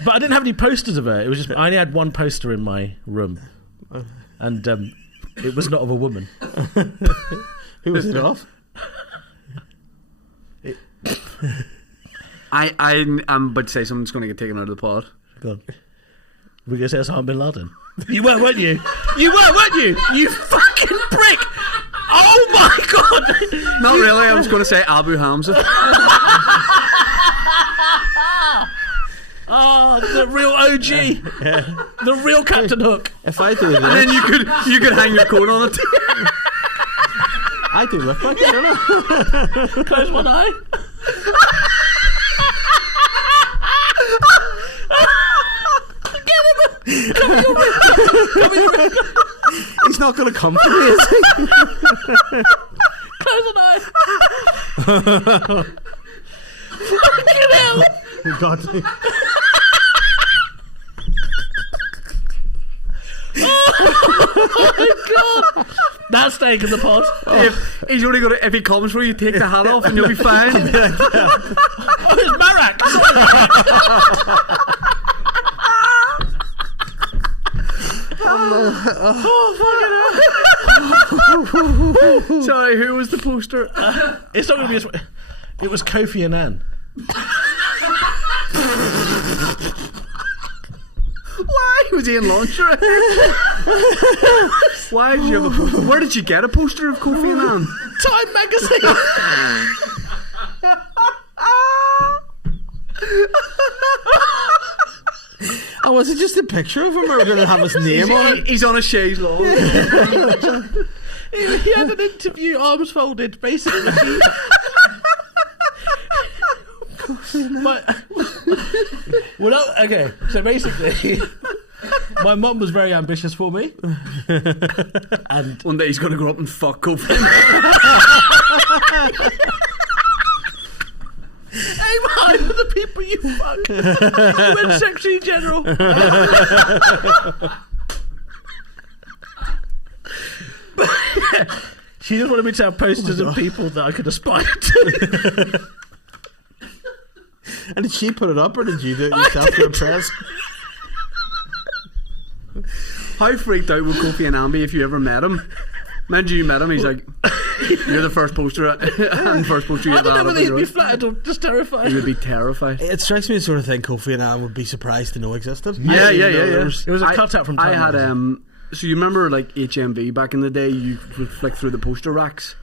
But I didn't have any posters of her. It was just I only had one poster in my room, and it was not of a woman. Who was it off? I'm about to say something's going to get taken out of the pod. Go on. We're gonna say Osama bin Laden. You were, weren't you? You were, weren't you? You fucking prick! Oh my god! Not really. I was going to say Abu Hamza. Oh, the real OG, the real Captain Hook. If I do And this, then you could hang your coat on it. I do look like it, don't I? Close one eye. not going to come for me, is he? Close an eye. God. Oh my God. That's staying in the pod. He's only gonna. If he comes for you, take the hat off and you'll be fine. Oh, it's Marak. Sorry, who was the poster? It's not going to be. It was Kofi Annan. Why was he in lingerie? Why did you have a poster? Where did you get a poster of Kofi Annan? Time magazine. Oh, was it just a picture of him, or we're going to have his name on it? He's on a chaise lawn. He had an interview, arms folded, basically. Okay, so basically, my mum was very ambitious for me, and one day he's going to grow up and fuck Kofi. Aim high for the people you fuck. UN Secretary General. She just wanted me to have posters of people that I could aspire to. And did she put it up, or did you do it yourself to impress? How freaked out would Kofi Annan be if you ever met him? Imagine you met him, he's like, you're the first poster and first poster you I ever don't had. know whether he'd be flattered or just terrified. He would be terrified. It strikes me as the sort of thing Kofi Annan would be surprised to know existed. Yeah. It was a cutout from Time I had magazine. so you remember like HMV back in the day, you would flick through the poster racks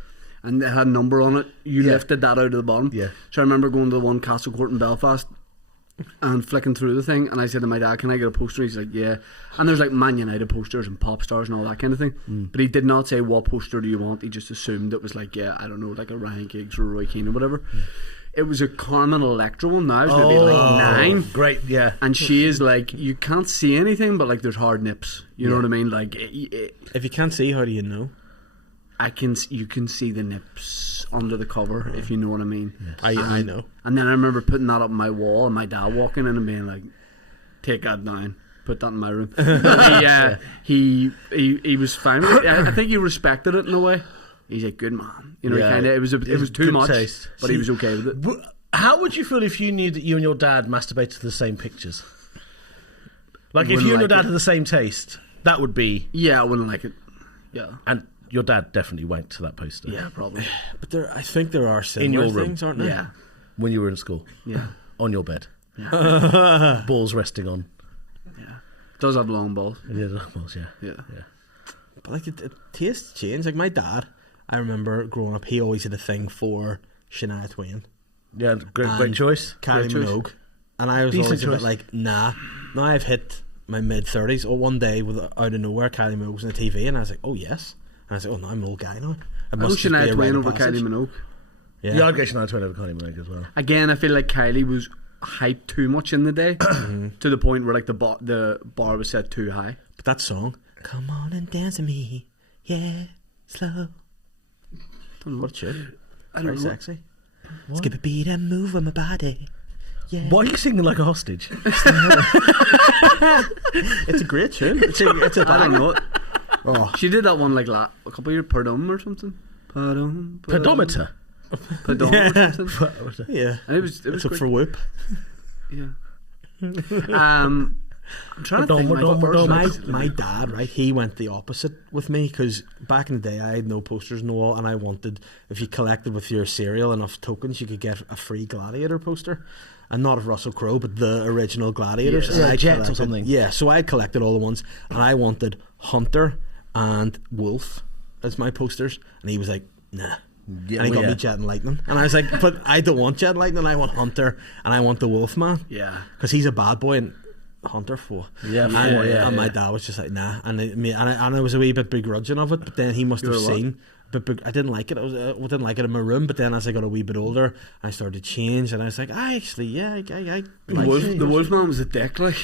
and it had a number on it. You lifted that out of the bottom. Yeah. So I remember going to the one Castle Court in Belfast and flicking through the thing, and I said to my dad, can I get a poster? He's like, yeah. And there's like Man United posters and pop stars and all that kind of thing. But he did not say, what poster do you want? He just assumed it was like, yeah, I don't know, like a Ryan Giggs or a Roy Keane or whatever. It was a Carmen Electra one. Now it's maybe like 9. Great, yeah. And she is like, you can't see anything, but like there's hard nips. You know what I mean? Like, If you can't see, how do you know? you can see the nips under the cover, if you know what I mean. I know. And then I remember putting that up on my wall, and my dad walking in and being like, "Take that down, put that in my room." He was fine with it. I think he respected it in a way. He's a good man, you know. Yeah. It was too good much, taste. but he was okay with it. How would you feel if you knew that you and your dad masturbated to the same pictures? Like if Wouldn't you and your like dad it. had the same taste, that would be. Yeah, I wouldn't like it. Yeah, And your dad definitely wanked to that poster. yeah, probably. But I think there are similar In your room. things, aren't there? Yeah, When you were in school. yeah, On your bed. yeah. Balls resting on. Does have long balls. Yeah, balls, yeah. Yeah. But like it tastes change. Like my dad, I remember growing up, he always had a thing for Shania Twain, Yeah, great And choice. Kylie choice. Minogue, and I was Decent always a bit choice. like, nah. Now I've hit my mid-30s. Or one day, out of nowhere, Kylie Minogue was on the TV, and I was like, oh yes. And I was like, oh no, I'm an old guy now. It I know must just be Shania a Twain rite over of passage. Kylie Minogue. Yeah. Yeah, I'd get Shania Twain over Kylie Minogue as well. Again, I feel like Kylie was hyped too much in the day to the point where like the bar was set too high. But that song, come on and dance with me, yeah, slow. What a tune. I Very don't know. sexy. Skip a beat and move on my body. Yeah. Why are you singing like a hostage? It's a great tune. It's a I don't banger. know. Oh, She did that one like a couple of years per dome or something. Pedometer. Pedom or something. yeah. And it was It's up great. for whoop. Yeah. I'm trying to think. My dad, right, he went the opposite with me, because back in the day I had no posters, no all, and I wanted, if you collected with your cereal enough tokens, you could get a free Gladiator poster, and not of Russell Crowe, but the original Gladiators. Yeah. And Yeah, I Jet or collected- something. Yeah, so I collected all the ones, and I wanted Hunter and Wolf as my posters, and he was like, nah. Yeah, And he well, got me yeah. Jet and Lightning, and I was like, but I don't want Jet and Lightning, I want Hunter, and I want the Wolf Man, Yeah. because he's a bad boy, and Hunter for Yeah, and, four, yeah, and my yeah. dad was just like nah, and I was a wee bit begrudging of it, but then he must have You were what? seen. But I didn't like it. I didn't like it in my room. But then as I got a wee bit older, I started to change, and I was like, I The like Wolf, it. the Wolfman was a dick, like.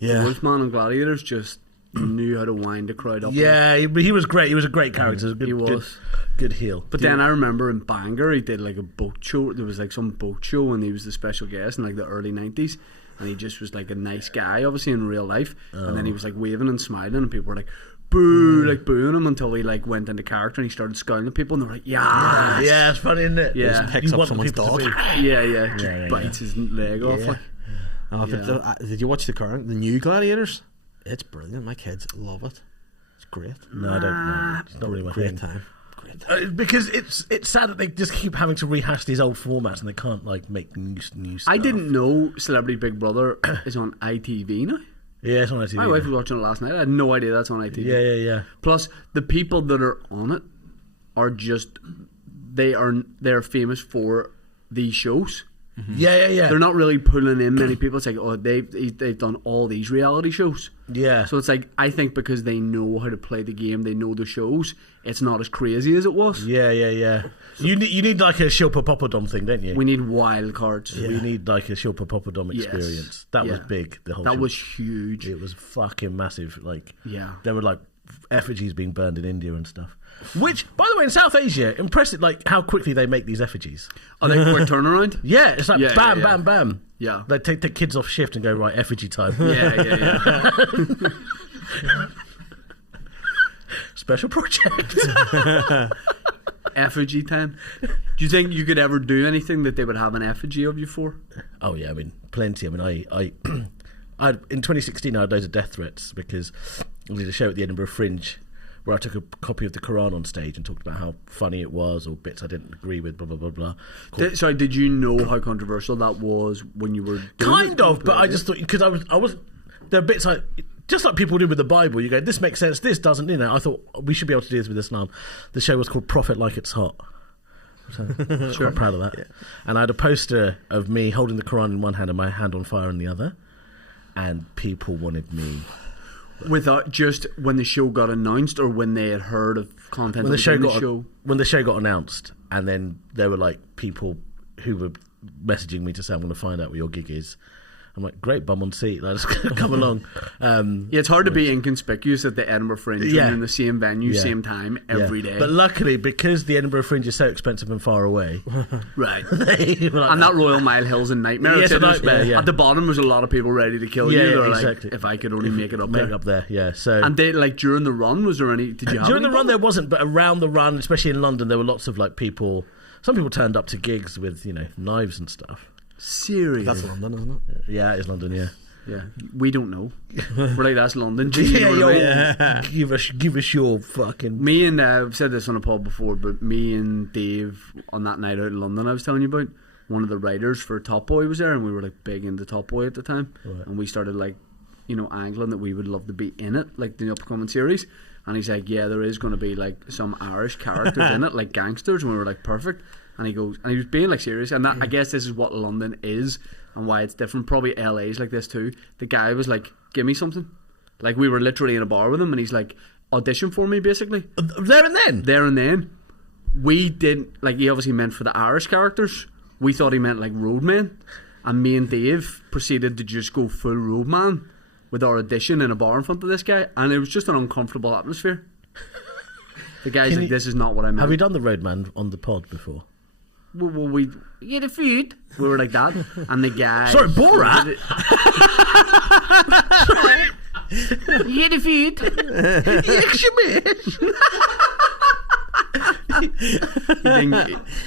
The yeah. Wolfman and Gladiators just. knew how to wind the crowd up. Yeah, he was great. He was a great character. He was good heel. But then I remember in Bangor, he did like a boat show. There was like some boat show, and he was the special guest in like the early 90s. And he just was like a nice guy, obviously in real life. And then he was like waving and smiling, and people were like, boo, like booing him until he like went into character and he started scowling at people, and they were like, yeah, it's funny, isn't it? Yeah. Just picks up someone's dog. Yeah, bites his leg off. Like. But did you watch the new Gladiators? It's brilliant. My kids love it. It's great. No, I don't know. It's not really my Great thing. time. Because it's sad that they just keep having to rehash these old formats and they can't like make new stuff. I didn't know Celebrity Big Brother is on ITV now. Yeah, it's on ITV. My wife was watching it last night. I had no idea that's on ITV. Yeah. Plus, the people that are on it are just they're famous for these shows. Mm-hmm. Yeah. They're not really pulling in many people. It's like, oh, they've done all these reality shows. Yeah. So it's like, I think because they know how to play the game, they know the shows, it's not as crazy as it was. Yeah. You need like a Shilpa Poppadom thing, don't you? We need wild cards. We need like a Shilpa Poppadom experience. Yes. That was big. That show. was huge. It was fucking massive. Like, Yeah. there were like effigies being burned in India and stuff. Which, by the way, in South Asia, impressive. Like how quickly they make these effigies. Oh, they quick turnaround? Yeah, it's like bam, yeah. bam. Yeah. They take the kids off shift and go, right, effigy time. Yeah. Special project. Effigy time. Do you think you could ever do anything that they would have an effigy of you for? Oh yeah, I mean plenty. I mean, I in 2016 I had loads of death threats because I did a show at the Edinburgh Fringe where I took a copy of the Quran on stage and talked about how funny it was or bits I didn't agree with, blah blah blah blah. Did you know how controversial that was when you were doing kind of? But I just thought because I was there are bits like. Just like people do with the Bible, you go, this makes sense, this doesn't, you know. I thought we should be able to do this with Islam. The show was called Prophet Like It's Hot. So I'm quite proud of that. Yeah. And I had a poster of me holding the Quran in one hand and my hand on fire in the other. And people wanted me. Without just when the show got announced or when they had heard of content When the show got show? When the show got announced, and then there were like people who were messaging me to say, I'm going to find out what your gig is. I'm like, great, bum on seat. Let's come along. It's hard to be inconspicuous at the Edinburgh Fringe when you're in the same venue, same time, every day. But luckily, because the Edinburgh Fringe is so expensive and far away, right. they were like, And that Royal Mile Hill's a nightmare. It's a nightmare, At the bottom, there's a lot of people ready to kill you. Yeah, They're exactly. like, if I could only make it up make there. up there, yeah. So And they, like, during the run, was there any? Did you have during the any run there wasn't, but around the run, especially in London, there were lots of like people. Some people turned up to gigs with knives and stuff. Serious? That's London, isn't it? Yeah, it is London. Yeah. Yeah, we don't know. We're like, that's London. You know what I mean? Give us your fucking. Me and I've said this on a pod before, but me and Dave on that night out in London I was telling you about, one of the writers for Top Boy was there, and we were like big into Top Boy at the time, and we started like, angling that we would love to be in it, like the upcoming series. And he's like, yeah, there is going to be like some Irish characters in it, like gangsters, and we were like, perfect. And he goes, and he was being like serious, and that, I guess this is what London is. And why it's different. Probably LA's like this too. The guy was like, give me something. Like, we were literally in a bar with him, and he's like, audition for me, basically. There and then? We did, like, he obviously meant for the Irish characters. We thought he meant like Roadman. And me and Dave proceeded to just go full Roadman with our audition in a bar in front of this guy. And it was just an uncomfortable atmosphere. The guy's like, this is not what I meant. Have you done the Roadman on the pod before? Well, we get a food. We were like that, and the guy. Sorry, Borat. You get a food.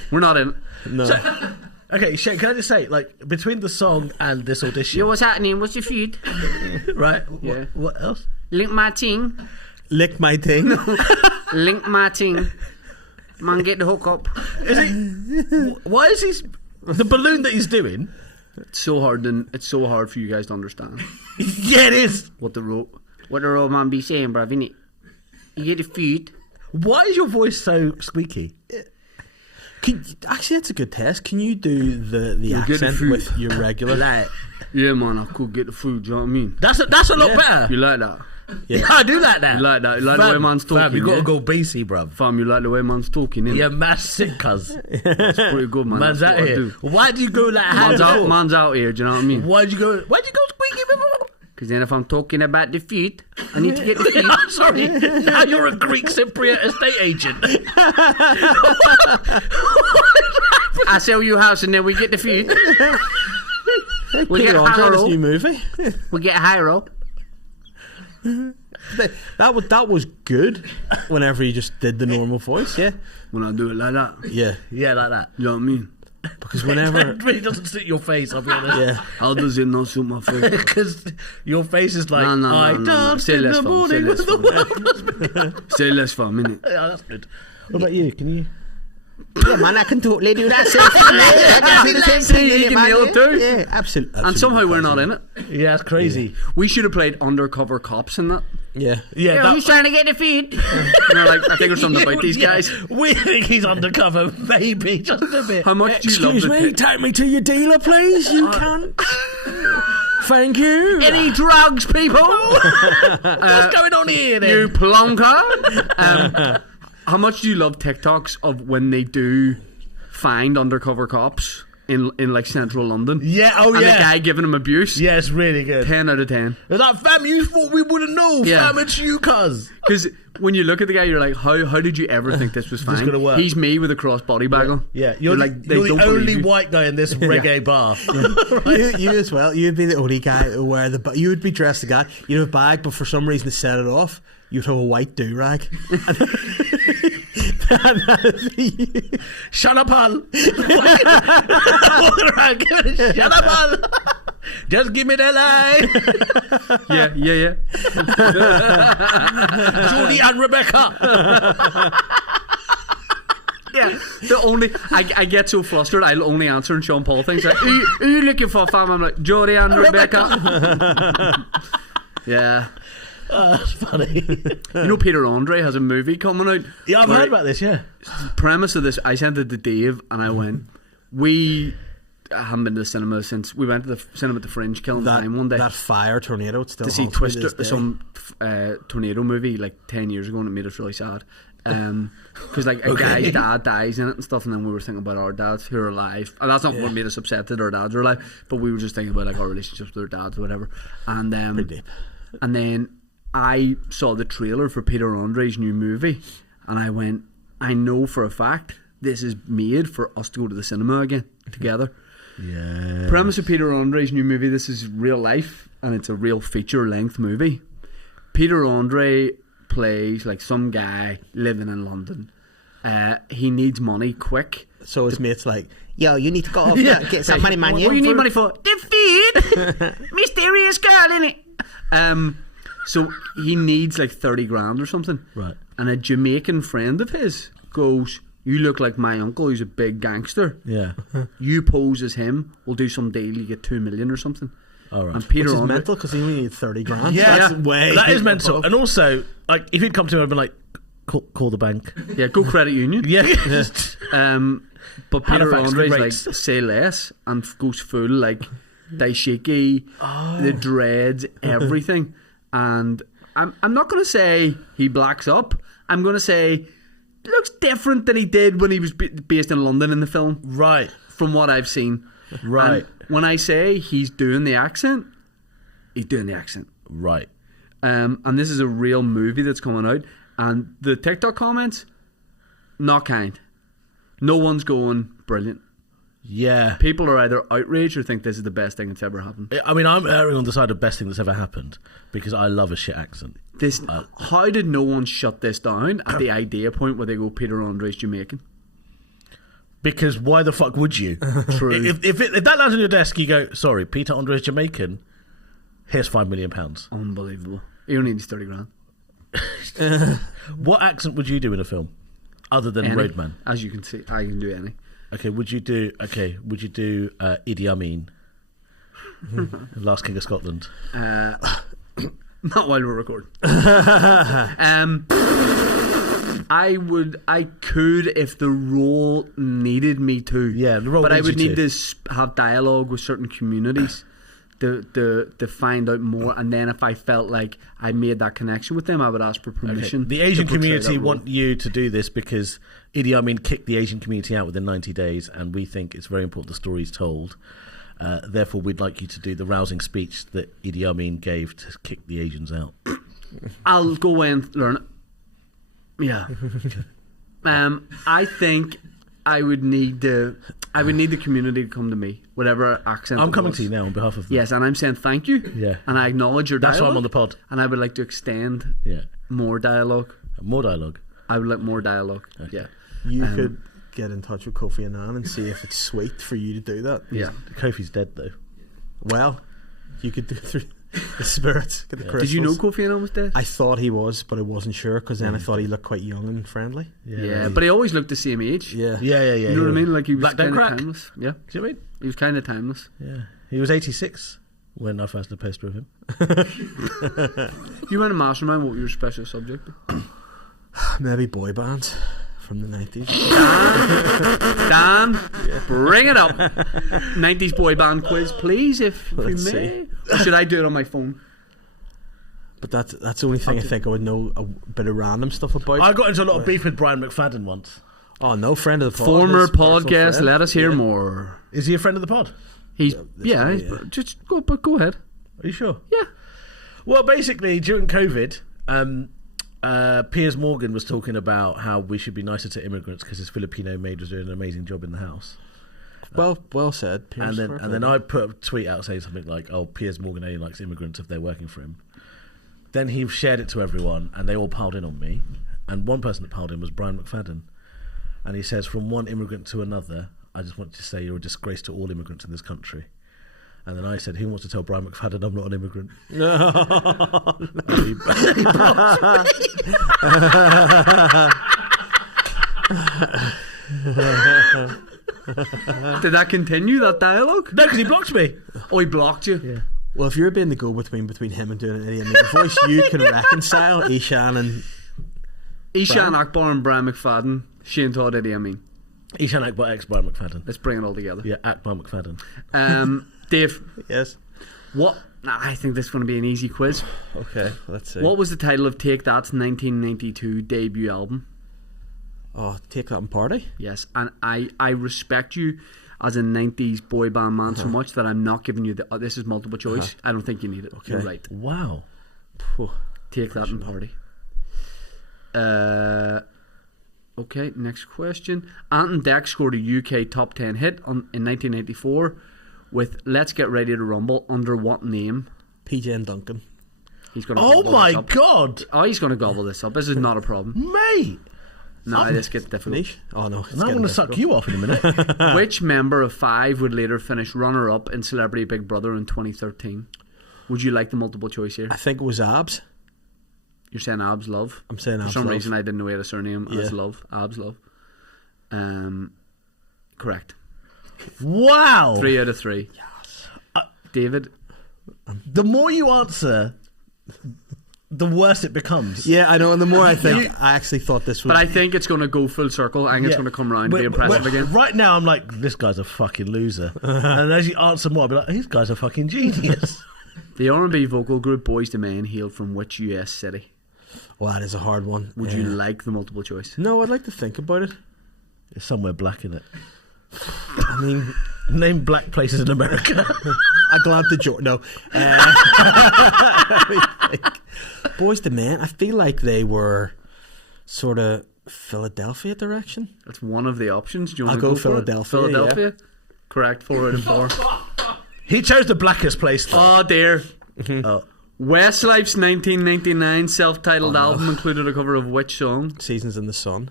We're not in. No. So, okay, Sheikh, can I just say, like, between the song and this audition, Yo, what's happening? What's your food? right? Yeah. What else? Link my ting. Lick my thing. Link my ting. Man, get the hook up. Is he? Why is he? The balloon that he's doing? It's so hard for you guys to understand. Yeah, it is. What the road man be saying, bruv, innit? You get the food. Why is your voice so squeaky? Actually, that's a good test. Can you do the accent with your regular? Like, yeah, man, I could get the food. Do you know what I mean? that's a lot better. You like that? Yeah, I do like that. You like that? You like the way man's talking? Fam, you gotta yeah? go BC, bruv. Fam, you like the way man's talking? Innit? You're massive, cuz. That's pretty good, man. Man's That's out what I here. do. Why do you go like Man's out here. Do you know what I mean? Why'd you go squeaky? Because then if I'm talking about the feet, I need to get the feet. Sorry, now you're a Greek Cypriot estate agent. I sell you a house and then we get the feet. We get Peter a Andre, high this roll. new movie. We get a high roll. That was good. Whenever you just did the normal voice, yeah, When I do it like that. yeah. Yeah, like that. You know what I mean? Because whenever, It really doesn't suit your face, I'll be honest. yeah, How does it not suit my face? Because your face is like, No. I danced Say in less the fun, morning say with less the fun. world was begun. Say less for a minute. Yeah, that's good. what about you? Can you? Yeah, man, I can totally do that. I can do the same thing. You can nail it too. Yeah, absolutely. And somehow we're not in it. Yeah, it's crazy. We should have played undercover cops in that. Yeah, Yeah, Yeah, that- who's trying to get the feed? You know, like, I think there's something about these Yeah, guys. We think he's undercover, maybe, just a bit. How much do you love excuse me, the take me to your dealer, please. You can't. Thank you. Any drugs, people? What's going on here then? You plonker. How much do you love TikToks of when they do find undercover cops in like central London? Yeah, oh and yeah. the guy giving them abuse? Yeah, it's really good. 10 out of 10. They're like, fam, you thought we wouldn't know. Yeah. Fam, it's you, cuz. Because when you look at the guy, you're like, how did you ever think this was fine? gonna work. He's me with a cross body bag on. Yeah, you're like, they you're don't the believe only you. white guy in this reggae bar. You as well. You'd be the only guy who wear the. You would be dressed the guy. You'd have a bag, but for some reason to set it off, you'd have a white do rag. Shut up, Hal. Shut up, Hal. Just give me the line. Yeah. Judy and Rebecca. Yeah, the only I get so flustered, I'll only answer in Sean Paul things like, who you looking for, fam? I'm like, Jodie and Rebecca. Yeah. That's funny. You know Peter Andre has a movie coming out. Yeah, I've where- heard about this, yeah. Premise of this, I sent it to Dave and I went, we haven't been to the cinema since we went to the cinema at the Fringe killing time one day That fire tornado. It's still to see haunts me to Twister, this day. some tornado movie like 10 years ago, and it made us really sad. Because like a guy's dad dies in it and stuff, and then we were thinking about our dads who are alive, and that's not what made us upset that our dads are alive, but we were just thinking about like our relationships with our dads or whatever. And Pretty deep. and then I saw the trailer for Peter Andre's new movie, and I went, I know for a fact this is made for us to go to the cinema again together. Yeah. Premise of Peter Andre's new movie, this is real life and it's a real feature length movie. Peter Andre plays like some guy living in London. He needs money quick. So his mate's like, Yo, you need to go off that. Get some money, man. What do you need money for? The feed! Mysterious girl, innit? So he needs like 30 grand or something. Right. And a Jamaican friend of his goes, you look like my uncle who's a big gangster. Yeah. You pose as him, we'll do some deal, you get 2 million or something. All right. And Peter which is Andre, mental because he only needed 30 grand. Yeah, That's way. that is mental. above. And also, like, if he'd come to him and been like, call the bank. yeah, go credit union. Yeah. But Peter Halifax, Andre's good like, rates. say less, and goes full like Daishiki, the dreads, everything. And I'm not going to say he blacks up. I'm going to say looks different than he did when he was based in London in the film, Right. from what I've seen. Right. And when I say he's doing the accent, he's doing the accent. Right. And this is a real movie that's coming out. And the TikTok comments, not kind. No one's going brilliant. Yeah. People are either outraged or think this is the best thing that's ever happened. I mean, I'm erring on the side of best thing that's ever happened because I love a shit accent. This, how did no one shut this down at the idea point where they go, Peter Andre's Jamaican? Because why the fuck would you? True. If that lands on your desk, you go, sorry, Peter Andre's Jamaican, here's £5 million. Unbelievable. He only needs 30 grand. What accent would you do in a film other than Any. Roadman? As you can see, I can do any. Okay, would you do Idi Amin, Last King of Scotland? Not while we're recording. I could if the role needed me to. Yeah, the role but I needs would you need to. to have dialogue with certain communities to find out more. And then if I felt like I made that connection with them, I would ask for permission. The Asian to portray community that role. want you to do this because Idi Amin kicked the Asian community out within 90 days, and we think it's very important the story is told. Therefore, we'd like you to do the rousing speech that Idi Amin gave to kick the Asians out. I'll go away and learn it. Yeah. I think I would need the community to come to me, whatever accent. I'm it coming was. to you now on behalf of them. Yes, and I'm saying thank you. Yeah. And I acknowledge your That's dialogue. why I'm on the pod. And I would like to extend Yeah. more dialogue. More dialogue. I would like more dialogue. Okay. Yeah. You could get in touch with Kofi Annan and see if it's sweet for you to do that. Yeah. Kofi's dead, though. Well, you could do it through the spirits. Get the Did you know crystals. Kofi Annan was dead? I thought he was, but I wasn't sure because then I thought he looked quite young and friendly. Yeah, but he always looked the same age. Yeah. Yeah. You know what I mean? Like he was Black Don't kind of Crack. timeless. Yeah. Do you know what I mean? He was kind of timeless. Yeah. He was 86 when I first did a poster of him. You went to Mastermind, what was your special subject? Maybe boy bands from the 90s. Dan, bring it up. 90s boy band quiz, please, if you Let's may. see. Or should I do it on my phone? But that's the only thing I think I would know a bit of random stuff about. I got into a lot of beef with Brian McFadden once. Oh, no, friend of the pod. Former his personal podcast, friend. let us hear more. Is he a friend of the pod? He's Yeah, he's, yeah. just go ahead. Are you sure? Yeah. Well, basically, during COVID, Piers Morgan was talking about how we should be nicer to immigrants because his Filipino maid was doing an amazing job in the house. Well said. Piers And then I put a tweet out saying something like, "Oh, Piers Morgan only likes immigrants if they're working for him." Then he shared it to everyone, and they all piled in on me. And one person that piled in was Brian McFadden, and he says, "From one immigrant to another, I just want to say you're a disgrace to all immigrants in this country." And then I said, "Who wants to tell Brian McFadden I'm not an immigrant?" And he blocked Did that continue, that dialogue? No, because he blocked me. Oh, he blocked you? Yeah. Well, if you're being the go-between between him and doing an Idi Amin voice, you can reconcile Eshaan and Eshaan Akbar and Brian McFadden. Shane Todd, Idi Amin. Eshaan Akbar X Brian McFadden. Let's bring it all together. Yeah, Akbar McFadden. Dave, yes. what? I think this is going to be an easy quiz. Okay, let's see. What was the title of Take That's 1992 debut album? Oh, Take That and Party. Yes, and I respect you as a 90s boy band man so much that I'm not giving you this is multiple choice. I don't think you need it. Okay. You're right. Wow. Phew. Take That and Party. Okay, next question. Ant and Dec scored a UK top 10 hit in 1994 with Let's Get Ready to Rumble under what name? PJ and Duncan. He's going to Oh gobble my this up. God, Oh, he's going to gobble this up. This is not a problem. mate! No, this gets difficult. Niche? Oh no. And I'm going to suck you off in a minute. Which member of Five would later finish runner-up in Celebrity Big Brother in 2013? Would you like the multiple choice here? I think it was Abs. You're saying Abs Love. I'm saying For Abs some Love. reason, I didn't know he had a surname as Yeah. Love. Abs Love. Correct. Wow. 3 out of 3. Yes. David. The more you answer, the worse it becomes. Yeah, I know. And the more I think, I actually thought this was. But I think it's going to go full circle. I think it's going to come round and be impressive again. Right now, I'm like, this guy's a fucking loser. And as you answer more, I'll be like, these guys are fucking genius. The R&B vocal group Boyz II Men hailed from which US city? Well, that is a hard one. Would you like the multiple choice? No, I'd like to think about it. There's somewhere black in it. I mean, Name black places in America. Atlanta, Georgia. No. Boys to Men, I feel like they were sort of Philadelphia direction. That's one of the options. Do you I'll want to go for it? Philadelphia, Philadelphia? Correct. 4 out of 4. He chose the blackest place, though. Oh, dear. Oh. Westlife's 1999 self-titled album included a cover of which song? Seasons in the Sun.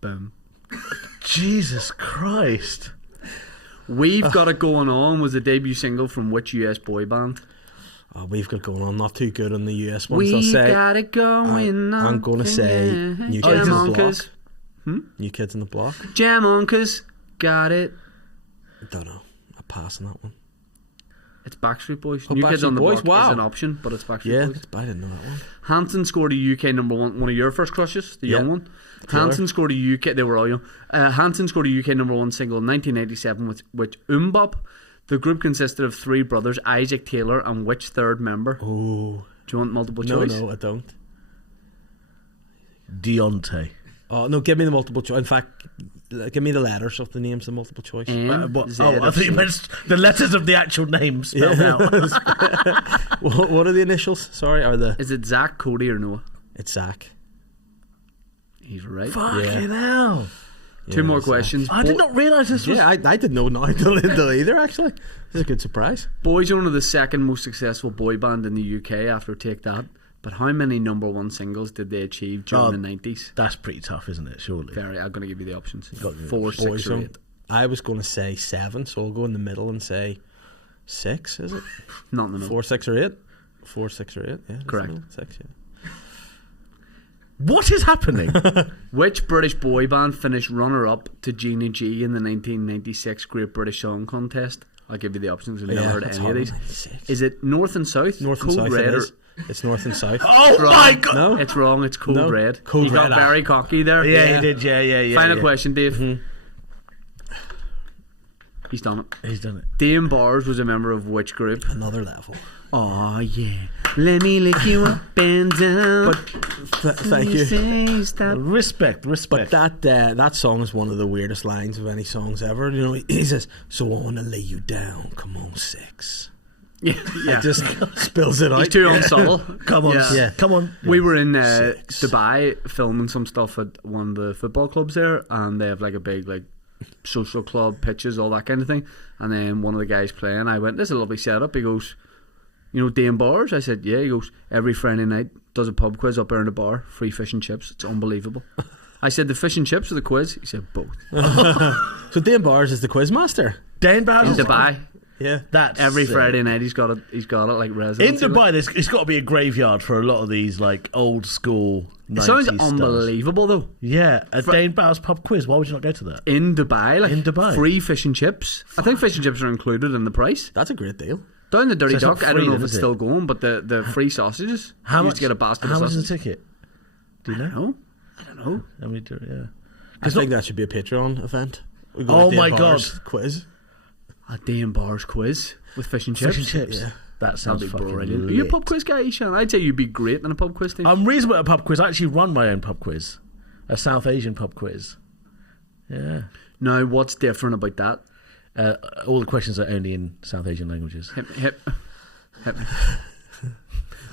Boom. Jesus Christ. We've Got It Going On was the debut single from which US boy band? Oh, we've got going on. Not too good on the US ones. We I'll say. got it going on. I'm going to say New Jam Kids in on, the Block. 'cause- New Kids in the Block. Jam on, 'cause got it. I don't know. I'm passing that one. It's Backstreet Boys. Oh, New Kids on Backstreet the Boys, Block is wow. an option, but it's Backstreet Yeah, Boys. I didn't know that one. Hanson scored a UK number one of your first crushes, the young Yeah. one. Hanson scored a UK, they were all young. Hanson scored a UK number one single in 1987 with which Bop. The group consisted of 3 brothers, Isaac Taylor, and which third member? Oh. Do you want multiple No, choice? no, I don't. Deontay. Oh, no, give me the multiple choice. In fact, Give me the letters of the names, the multiple choice. What? I think you meant the letters of the actual name spelled out. What are the initials? Sorry, Is it Zach, Cody, or Noah? It's Zach. He's right. Fucking hell. Two more questions. I did not realise this was... Yeah, I didn't know until either, actually. This is a good surprise. Boys Own are the second most successful boy band in the UK after Take That. But how many number one singles did they achieve during the 90s? That's pretty tough, isn't it, surely? Very. I'm going to give you the options. 4, Boys 6, or Own. 8. I was going to say 7, so I'll go in the middle and say 6, is it? Not in the middle. 4, 6, or 8? 4, 6, or 8, yeah. Correct. 6, yeah. What is happening? Which British boy band finished runner-up to Genie G in the 1996 Great British Song Contest? I'll give you the options. I've never heard of any of these. 96. Is it North and South? North and Cold South, Red, it or... is. It's North and South. Oh Wrong. my God! No? It's wrong. It's Cold No. Red. Cold You got Red, very cocky there. Yeah, he did. Yeah. Final yeah. question, Dave. He's done it. He's done it. Dame Bars was a member of which group? Another level. Oh yeah. Let me lick you up and down. But thank you. Say stop. Respect. But that song is one of the weirdest lines of any songs ever. You know, he says, "So I wanna lay you down. Come on, 6." Yeah. It just spills it out. He's too unsubtle. Come on. Yeah. Come on. We were in 6. Dubai filming some stuff at one of the football clubs there, and they have like a big like social club, pitches, all that kind of thing. And then one of the guys playing, I went, "This is a lovely setup." He goes, "You know Dame Bars?" I said, "Yeah." He goes, "Every Friday night does a pub quiz up there in the bar, free fish and chips. It's unbelievable." I said, "The fish and chips or the quiz?" He said, "Both." So Dame Bars is the quiz master. Dan Bowers In Dubai, Yeah. That's every sick. Friday night he's got it like In residency. Dubai, it's got to be a graveyard for a lot of these like old school. It sounds 90s stars. unbelievable though. Yeah, a Dane Bowers pub quiz. Why would you not go to that? In Dubai, like In Dubai. free fish and chips. I think fish and chips are included in the price. That's a great deal. Down the Dirty So it's not Duck, I don't free know then, if it's is it? still going, but the free sausages. How you much? used to get a basket How of much is sausages. the ticket? Do you know? No, I don't know. How many do? Yeah. I think that should be a Patreon event. We go Oh to my Dame Bars God. quiz. A Dame Bars quiz with fish and chips. Fish and chips. Yeah. That sounds That'd be fucking brilliant. Are lit. you a pub quiz guy, Eshaan? I'd say you'd be great in a pub quiz team. I'm reasonable at a pub quiz. I actually run my own pub quiz, a South Asian pub quiz. Yeah. Now, what's different about that? All the questions are only in South Asian languages. Hip.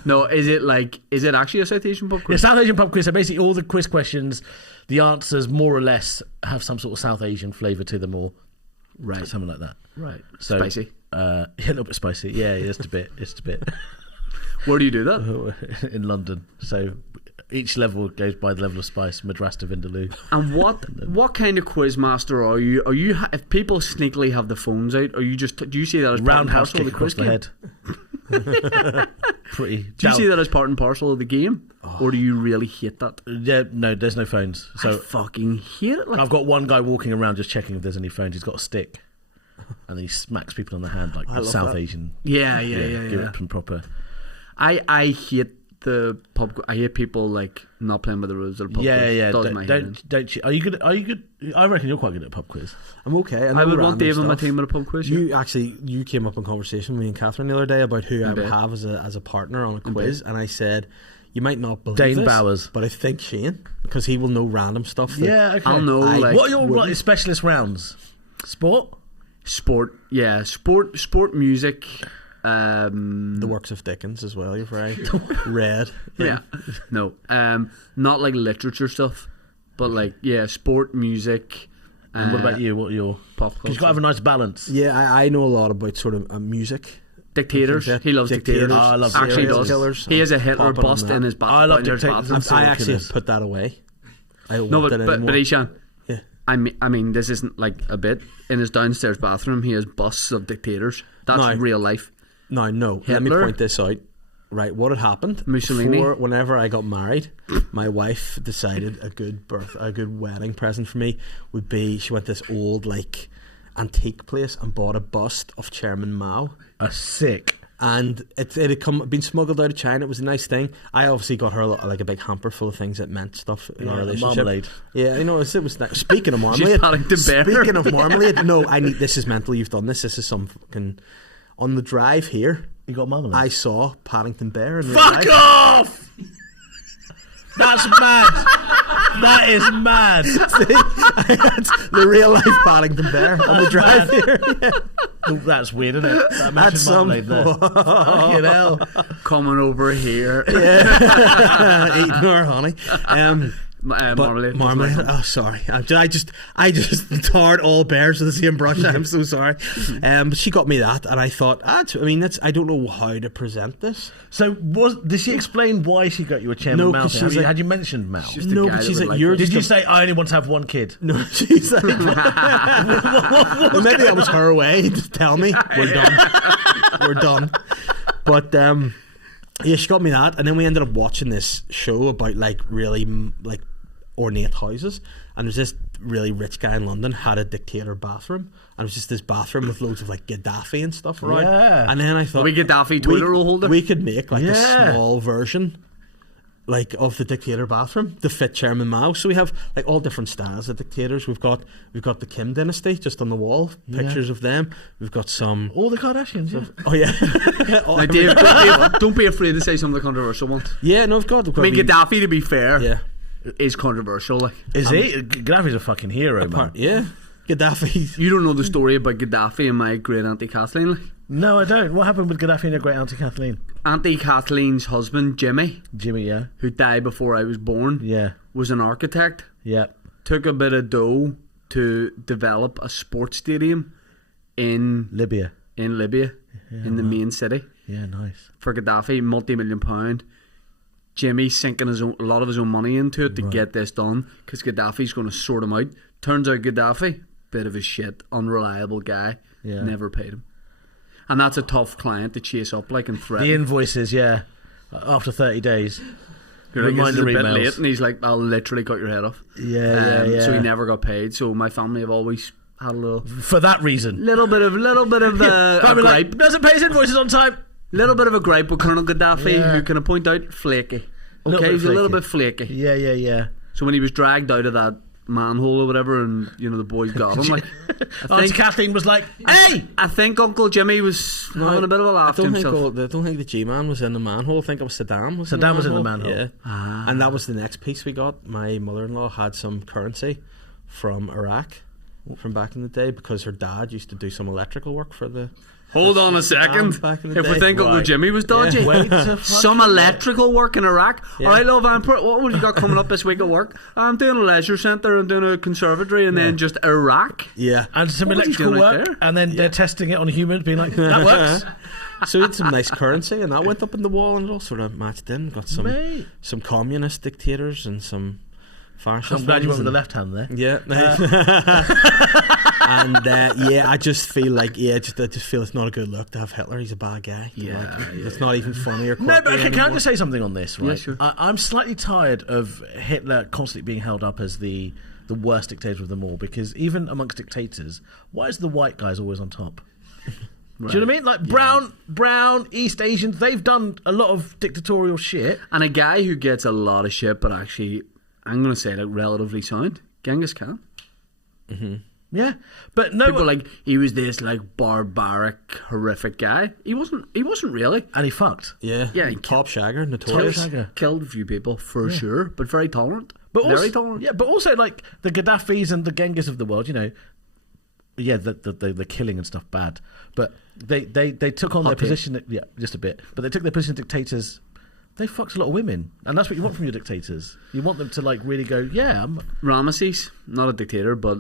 No, is it actually a South Asian pub Yeah, quiz? South Asian pub quiz. So basically, all the quiz questions, the answers more or less have some sort of South Asian flavour to them, or Right. something like that. Right. So, Spicy. Yeah, a little bit spicy. Yeah, just a bit. Just a bit. Where do you do that? In London. So each level goes by the level of spice. Madras to Vindaloo. And what kind of quiz master are you? Are you if people sneakily have the phones out? Are you just do you see that as part and Roundhouse parcel of kick the quiz across the game? head. Pretty. Do you see that as part and parcel of the game, or do you really hate that? Yeah, no, there's no phones. I So fucking hate it. Like, I've got one guy walking around just checking if there's any phones. He's got a stick, and he smacks people on the hand like I love South that. Asian. yeah. Give it some proper. I hate the pub. I hate people like not playing by the rules of the pub. quiz. Does my head in. Don't you? Are you good? Are you good? I reckon you're quite good at a pub quiz. I'm okay. I would want Dave on my team at a pub quiz. You came up in conversation with me and Catherine the other day about who I would bet. have as a partner on a quiz, and I said, you might not believe Dane this, Bowers. but I think Shane, because he will know random stuff. That Yeah, okay. I'll know. I- like What are your wouldn't- specialist rounds? Sport. sport. Yeah, sport music. the works of Dickens as well. You're very read. Yeah. No. Not like literature stuff, but like sport music. And what about you? What are your Pop Because culture. you've got to have a nice balance. Yeah, I know a lot about sort of music. Dictators. He loves Dictators. Dictators. Oh, I love Actually Serial does. Killers. He has a Hitler Popping on bust that. in his I love Dictators Dictators and bathroom. I Serial actually killers. have put that away. I don't No, want but it but anymore. Eshaan, Yeah. I mean, this isn't like a bit. In his downstairs bathroom, he has busts of dictators. That's No. real life. No, let me Hitler? point this out. Right, what had happened? Mussolini? Whenever I got married, my wife decided a good wedding present for me would be, she went to this old like antique place and bought a bust of Chairman Mao. A sick. And it had been smuggled out of China. It was a nice thing. I obviously got her like a big hamper full of things that meant stuff in our relationship. Marmalade. Yeah, it was nice. Speaking of marmalade, Paddington Bear. speaking of marmalade, no, this is mental. You've done this. This is some fucking. On the drive here, You got marmalade. I saw Paddington Bear. In real Fuck life. off! That's mad. That is mad. That's the real life Paddington Bear on the drive here. That's weird, isn't it? That That's some marmalade there. Fucking hell. Coming over here. Eating our honey. But Marmalade. marmalade. Oh, sorry. I just tarred all bears with the same brush. I'm so sorry. But she got me that, and I thought, I don't know how to present this. So, did she explain why she got you a chairman No, Mal? 'cause she was like- Had you mentioned Mal? Just the No, guy but that she's would like, you're Did just you a- say I only want to have one kid? No, she's like, well, maybe that was her way to tell me we're done. But yeah, she got me that, and then we ended up watching this show about like really like ornate houses, and there's this really rich guy in London had a Dictator bathroom, and it was just this bathroom with loads of like Gaddafi and stuff around. Yeah. And then I thought, We Gaddafi toilet roll holder. we could make like a Yeah. small version like of the Dictator bathroom to fit Chairman Mao. So we have like all different styles of dictators. We've got the Kim dynasty just on the wall, pictures of them. We've got some. All the Kardashians, yeah. Oh yeah, Now, Dave, don't be afraid to say some of the controversial ones. yeah. No, we've got. I mean, Gaddafi, to be fair, Yeah, is controversial. Like, Is he? Gaddafi's a fucking hero, man. yeah. Gaddafi. you don't know the story about Gaddafi and my great auntie Kathleen. Like. No, I don't. What happened with Gaddafi and your great auntie Kathleen? Auntie Kathleen's husband, Jimmy, Jimmy, yeah. who died before I was born, Yeah. was an architect. Yeah. Took a bit of dough to develop a sports stadium in Libya. Libya, in the main city, Yeah, nice. for Gaddafi, multi-million-pound. Jimmy sinking a lot of his own money into it to get this done, because Gaddafi's going to sort him out. Turns out Gaddafi, bit of a shit, unreliable guy, Yeah. never paid him. And that's a tough client to chase up, like, and threaten. The invoices, yeah. After 30 days. You're like, this is Reminder a bit emails. late, and he's like, I'll literally cut your head off. Yeah, yeah. So he never got paid. So my family have always had a For that reason. little bit of a Family gripe, like, doesn't pay his invoices on time. little bit of a gripe with Colonel Gaddafi, Yeah. who can I point out, flaky. Little Okay, bit he's a little flaky. bit flaky. Yeah, yeah, yeah. So when he was dragged out of that manhole or whatever, and the boys got him, like, Auntie Kathleen was like, hey! I think Uncle Jimmy was having a bit of a laugh to I himself. don't think the G-Man was in the manhole. I think it was Saddam. Saddam was in the manhole. Yeah. And that was the next piece we got. My mother-in-law had some currency from Iraq from back in the day, because her dad used to do some electrical work for the. Hold on a second. Back in the If we day. think Uncle Right. Jimmy was dodgy, Wait a some fucking electrical work in Iraq. Yeah. All right, love, what have you got coming up this week at work? I'm doing a leisure centre, I'm doing a conservatory, and then just Iraq. Yeah. And some What was he electrical doing out work, there? and then they're testing it on humans, being like, that works. So we had some nice currency, and that went up in the wall, and it all sort of matched in. Got some Mate. some communist dictators and some fascist. I'm glad you went ones with the and- left hand there. Yeah. And yeah, I just feel like I just feel it's not a good look to have Hitler. He's a bad guy. It's not even funny or quirky No, but can I anymore. just say something on this, right? Yeah, sure. I'm slightly tired of Hitler constantly being held up as the worst dictator of them all, because even amongst dictators, why is the white guys always on top? Do you know what I mean? Like brown, East Asians, they've done a lot of dictatorial shit. And a guy who gets a lot of shit, but actually, I'm going to say, like, relatively sound, Genghis Khan. Yeah, but no, People like, he was this, like, barbaric, horrific guy. He wasn't really. and he fucked. Yeah, Yeah, he top shagger, notorious. Shagger. Killed a few people, for sure, but very tolerant. But very also, tolerant. yeah, but also like the Gaddafis and the Genghis of the world, yeah, the killing and stuff bad, but they took on their position, yeah, just a bit, but they took their position as dictators. They fucked a lot of women, and that's what you want from your dictators. You want them to like really go, yeah, I'm Ramesses, not a dictator, but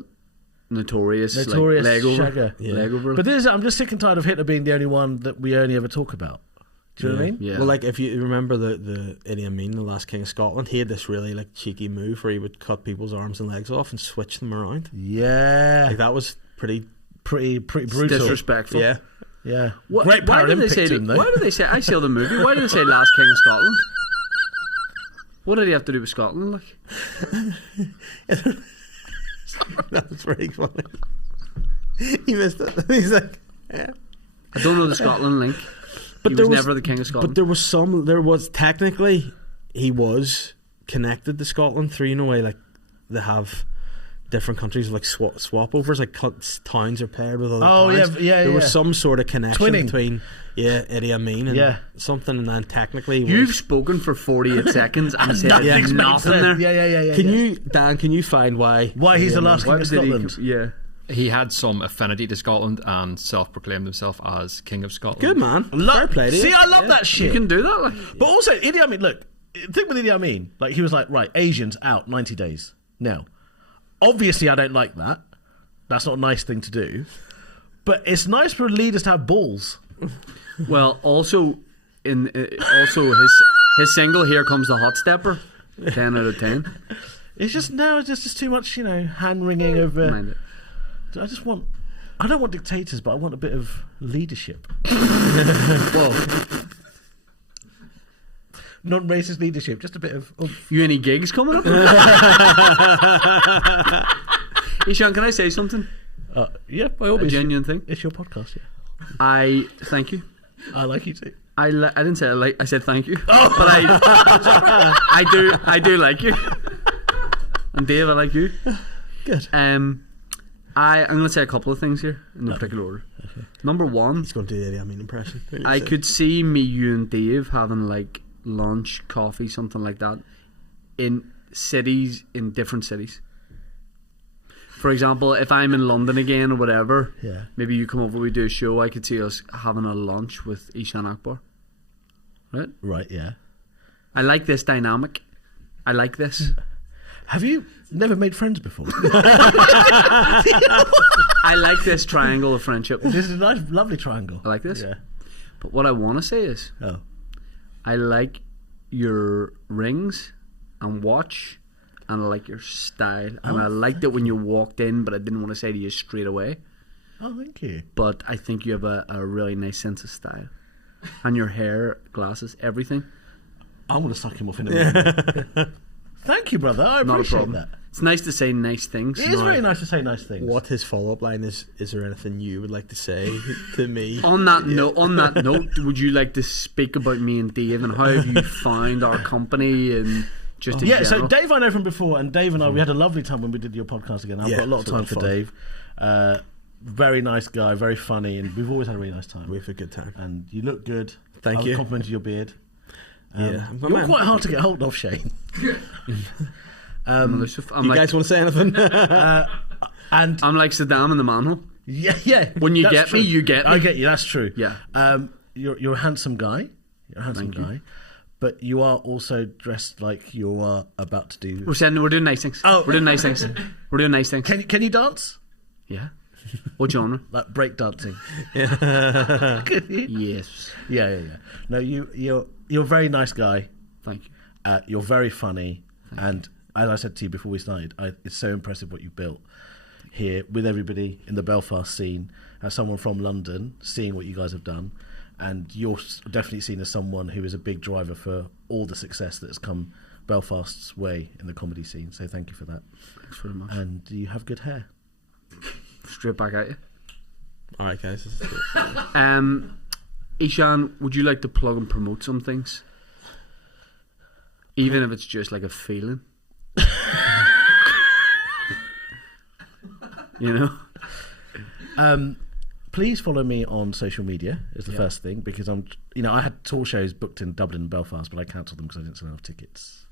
notorious like, leg over. shagger. Yeah. Leg over. But I'm just sick and tired of Hitler being the only one that we only ever talk about. Do you know what I mean? Yeah. Well, like if you remember the Idi Amin, the last king of Scotland, he had this really like cheeky move where he would cut people's arms and legs off and switch them around. Yeah, Like that was pretty. brutal. disrespectful. Yeah. Yeah, What, great why did they Paralympic say? team though. Why did they say? I saw the movie. Why did they say last king of Scotland? What did he have to do with Scotland? Like, That was very funny. He missed it. He's like, yeah. I don't know the Scotland link. But He there was never the king of Scotland. But there was technically he was connected to Scotland through, way like they have different countries like swap overs, like towns are paired with other Oh, towns. yeah, There was some sort of connection Twinning. between Idi Amin and something, and then technically You've spoken for 48 seconds and said Nothing's made nothing sense. there. Yeah. Can you, Dan? Can you find why Why he's the last king Why of did he? Scotland? Yeah. He had some affinity to Scotland and self-proclaimed himself as King of Scotland. Good man. Fair play to you. See, I love that shit. You can do that. Like. But also, Idi Amin, look, think with Idi Amin, like he was like, right, Asians out 90 days. Now, obviously I don't like that. That's not a nice thing to do. But it's nice for leaders to have balls. Well, also his single "Here Comes the Hot Stepper," 10 out of 10. It's just now, it's just too much, hand wringing over. Mind it. I don't want dictators, but I want a bit of leadership. Well, Non-racist leadership, just a bit of. you any gigs coming up? Eshaan, can I say something? Yeah, by all A means. genuine thing. It's your podcast, yeah. I thank you. I like you too. I didn't say I said thank you, but I do like you. And Dave, I like you. Good. I'm going to say a couple of things here in no particular order. Okay. Number one, He's going to do the Idi Amin impression. I could see me, you, and Dave having like lunch, coffee, something like that, in different cities. For example, if I'm in London again or whatever, maybe you come over, we do a show. I could see us having a lunch with Eshaan Akbar. Right? Right, yeah. I like this dynamic. I like this. Have you never made friends before? I like this triangle of friendship. This is a nice, lovely triangle. I like this. Yeah. But what I want to say is, I like your rings and watch, and I like your style, and I liked it when you walked in, but I didn't want to say to you straight away. Oh, thank you. But I think you have a really nice sense of style, and your hair, glasses, everything. I'm going to suck him off in a minute. Thank you, brother. I Not a appreciate problem. that. It's nice to say nice things. It is very nice to say nice things. What his follow-up line is there anything you would like to say to me? On that note, would you like to speak about me and Dave and how have you found our company and just in Yeah, general? so Dave I know from before, and Dave and I, we had a lovely time when we did your podcast again. I've got a lot of time for Dave. Very nice guy, very funny, and we've always had a really nice time. We've had a good time. And you look good. Thank you. I complimented your beard. Yeah. You're quite hard to get hold of, Shane. I'm You like, guys want to say anything? And I'm like Saddam in the manhole. yeah. When you that's get true. me, you get me. I get you. That's true. Yeah. You're a handsome guy. You're a handsome Thank you. guy. But you are also dressed like you are about to do. We're doing nice things. Oh. We're doing nice things. We're doing nice things. Can you dance? Yeah. What genre? Like break dancing? Yes. Yeah. No, you're a very nice guy. Thank you. You're very funny, and as I said to you before we started, it's so impressive what you built here with everybody in the Belfast scene. As someone from London, seeing what you guys have done, and you're definitely seen as someone who is a big driver for all the success that has come Belfast's way in the comedy scene. So thank you for that. Thanks very much. And you have good hair. Straight back at you. All right, guys. This is good. Eshaan, would you like to plug and promote some things? Even if it's just like a feeling. You know? Please follow me on social media is the first thing, because I had tour shows booked in Dublin and Belfast, but I cancelled them because I didn't sell enough tickets,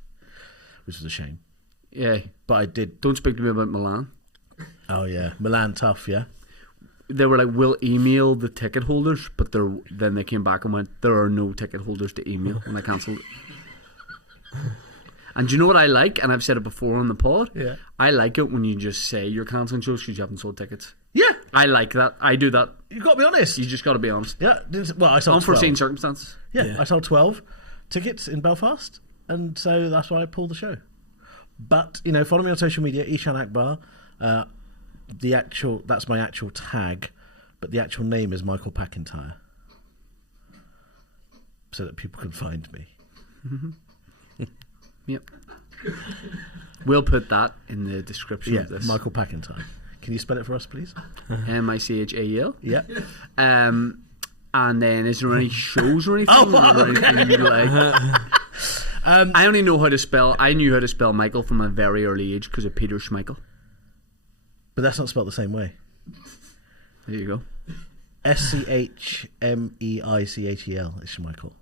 which was a shame. Yeah. But I did. Don't speak to me about Milan. Oh yeah, Milan tough, yeah. They were like, we'll email the ticket holders, but then they came back and went, there are no ticket holders to email, and I cancelled it. And do you know what I like? And I've said it before on the pod. Yeah. I like it when you just say you're cancelling shows because you haven't sold tickets. Yeah, I like that. I do that. you got to be honest. You just got to be honest. Yeah, well, I sold 12. Unforeseen circumstances. Yeah, I sold 12 tickets in Belfast, and so that's why I pulled the show. But follow me on social media, Eshaan Akbar. That's my actual tag, but the actual name is Michael Packentire, so that people can find me. Yep. We'll put that in the description of this. Michael Packentire. Can you spell it for us, please? Michael. Yeah. And then, is there any shows or anything? Oh, or anything you like? I only know how to spell. I knew how to spell Michael from a very early age because of Peter Schmeichel. but that's not spelled the same way. There you go. Schmeichel. It's Michael.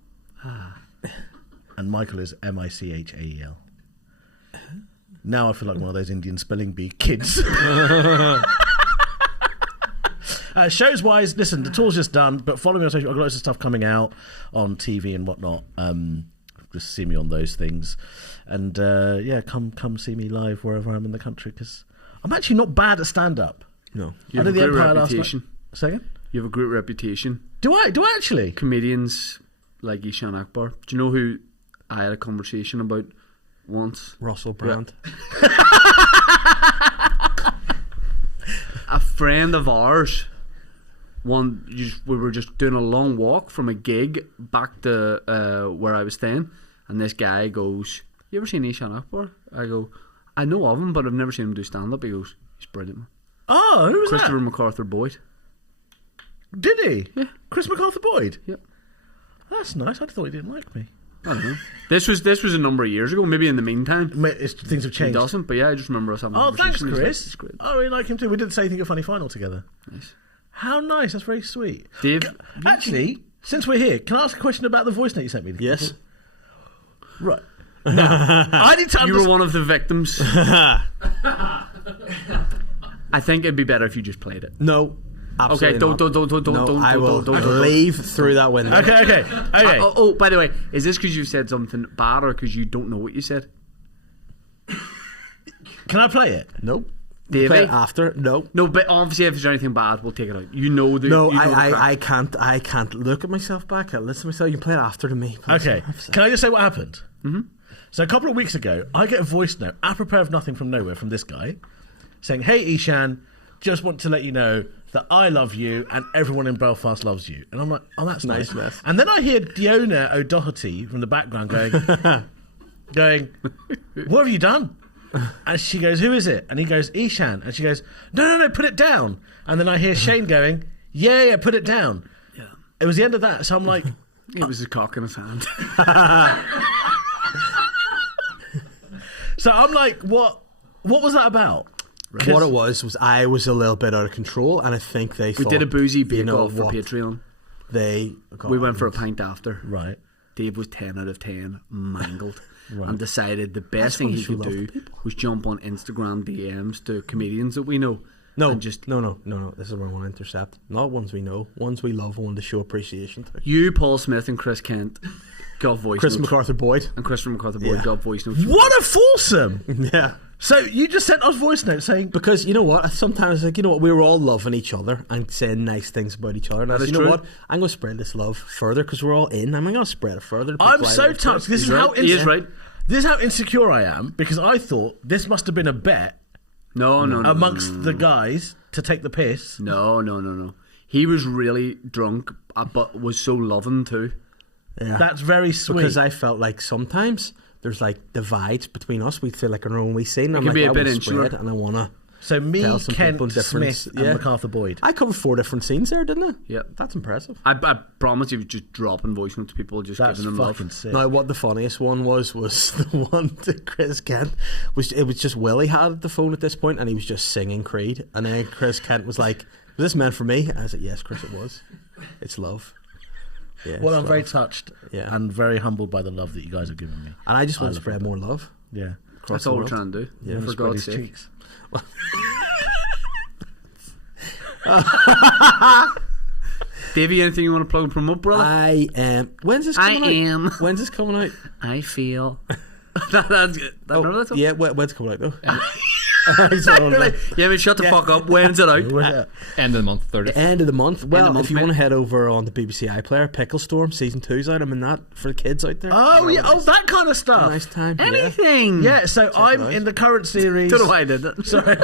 And Michael is Michael. Now I feel like one of those Indian spelling bee kids. Shows wise, listen, the tour's just done, but follow me on social. I've got lots of stuff coming out on TV and whatnot. Just see me on those things, and come see me live wherever I'm in the country, because I'm actually not bad at stand up. No, you have a great reputation. Second, you have a great reputation. Do I actually? Comedians like Eshaan Akbar. Do you know who I had a conversation about once? Russell Brand. A friend of ours. We were just doing a long walk from a gig back to where I was staying, and this guy goes, "You ever seen Eshaan Akbar?" I go, "I know of him, but I've never seen him do stand up." He goes, "He's brilliant, man." Oh, who was Christopher that? MacArthur Boyd. Did he? Yeah. Chris MacArthur Boyd? Yep. That's nice. I thought he didn't like me. I don't know. This was a number of years ago. Maybe in the meantime, Things have he changed. doesn't. But yeah, I just remember us having. Oh, a thanks, conversation. Chris. He's great. I really like him too. We did the same thing at Funny Final together. Nice. How nice. That's very sweet. Dave, Actually, since we're here, can I ask a question about the voice note you sent me? Yes. Right. Now, I need to you were one of the victims. I think it'd be better if you just played it. No. Absolutely Okay, don't. I will leave through that window. Okay. Oh, by the way, is this because you said something bad or because you don't know what you said? Can I play it? Nope. Davey? Play it after. No. No, but obviously if there's anything bad, we'll take it out. You know the. No, you know I can't look at myself back. I listen to myself. You can play it after to me, please. Okay. Can I just say what happened? Mm-hmm. So a couple of weeks ago, I get a voice note, apropos of nothing from nowhere, from this guy, saying, "Hey, Eshaan, just want to let you know that I love you and everyone in Belfast loves you." And I'm like, "Oh, that's nice." Nice. And then I hear Diona O'Doherty from the background going, "What have you done?" And she goes, "Who is it?" And he goes, "Eshaan." And she goes, No, put it down." And then I hear Shane going, Yeah, put it down. Yeah. It was the end of that. So I'm like, It was a cock in his hand. so I'm like, what was that about? What it was I was a little bit out of control, and I think they We thought, did a boozy you bake know off for what? Patreon. We went for a pint after. Right. Dave was 10 out of 10, mangled, and decided the That's best thing why he you could love do people. was jump on Instagram DMs to comedians that we know. No, and just no. This is where I want to intercept. Not ones we know, ones we love, one to show appreciation to. you, Paul Smith, and Chris Kent got voice Chris notes. MacArthur Boyd. And Christopher MacArthur Boyd Yeah. got voice notes. What a foursome! Yeah. So you just sent us voice notes saying, Because you know what? Sometimes, like, you know what? We were all loving each other and saying nice things about each other. And I said, is you know true. what? I'm going to spread this love further because we're all in. I'm going to spread it further. to I'm people I so love. touched. This He's is how right. He is right. This is how insecure I am, because I thought this must have been a bet No. amongst the guys to take the piss. No. He was really drunk, but was so loving too. Yeah. That's very sweet. Because I felt like sometimes there's like divides between us. We feel like our own wee scene. I'm can like, be a I bit will insular. spread and I want to. So me, Tell some Kent, people different- Smith, yeah. and MacArthur Boyd. I covered 4 different scenes there, didn't I? Yeah. That's impressive. I promise you, just dropping voice notes to people, just That's giving them love. fucking sick. Now, what the funniest one was the one to Chris Kent. It was just Willie had the phone at this point, and he was just singing Creed. And then Chris Kent was like, "Was this meant for me?" And I said, "Yes, Chris, it was. It's love." Yeah, Well, it's I'm very love. touched Yeah. and very humbled by the love that you guys have given me. And I just want to love spread more love. Yeah. That's the all we're world. trying to do. Yeah. For Spread God's his sake. cheeks. Davey, anything you want to plug and promote, brother? I am. When's this I coming out? am. When's this coming out? I feel. That's good. Remember that song? Yeah, when's it coming out though? Yeah, I mean, shut the fuck up. When's it out? End of the month, 30th. End of the month. Well, month, if you mate. want to head over on the BBC iPlayer, Pickle Storm Season 2's out. I'm in that for the kids out there. Oh, yeah. Oh, that kind of stuff. Nice time. Yeah. Anything. Yeah, so I'm out. in the current series. Don't know why I did that. Sorry.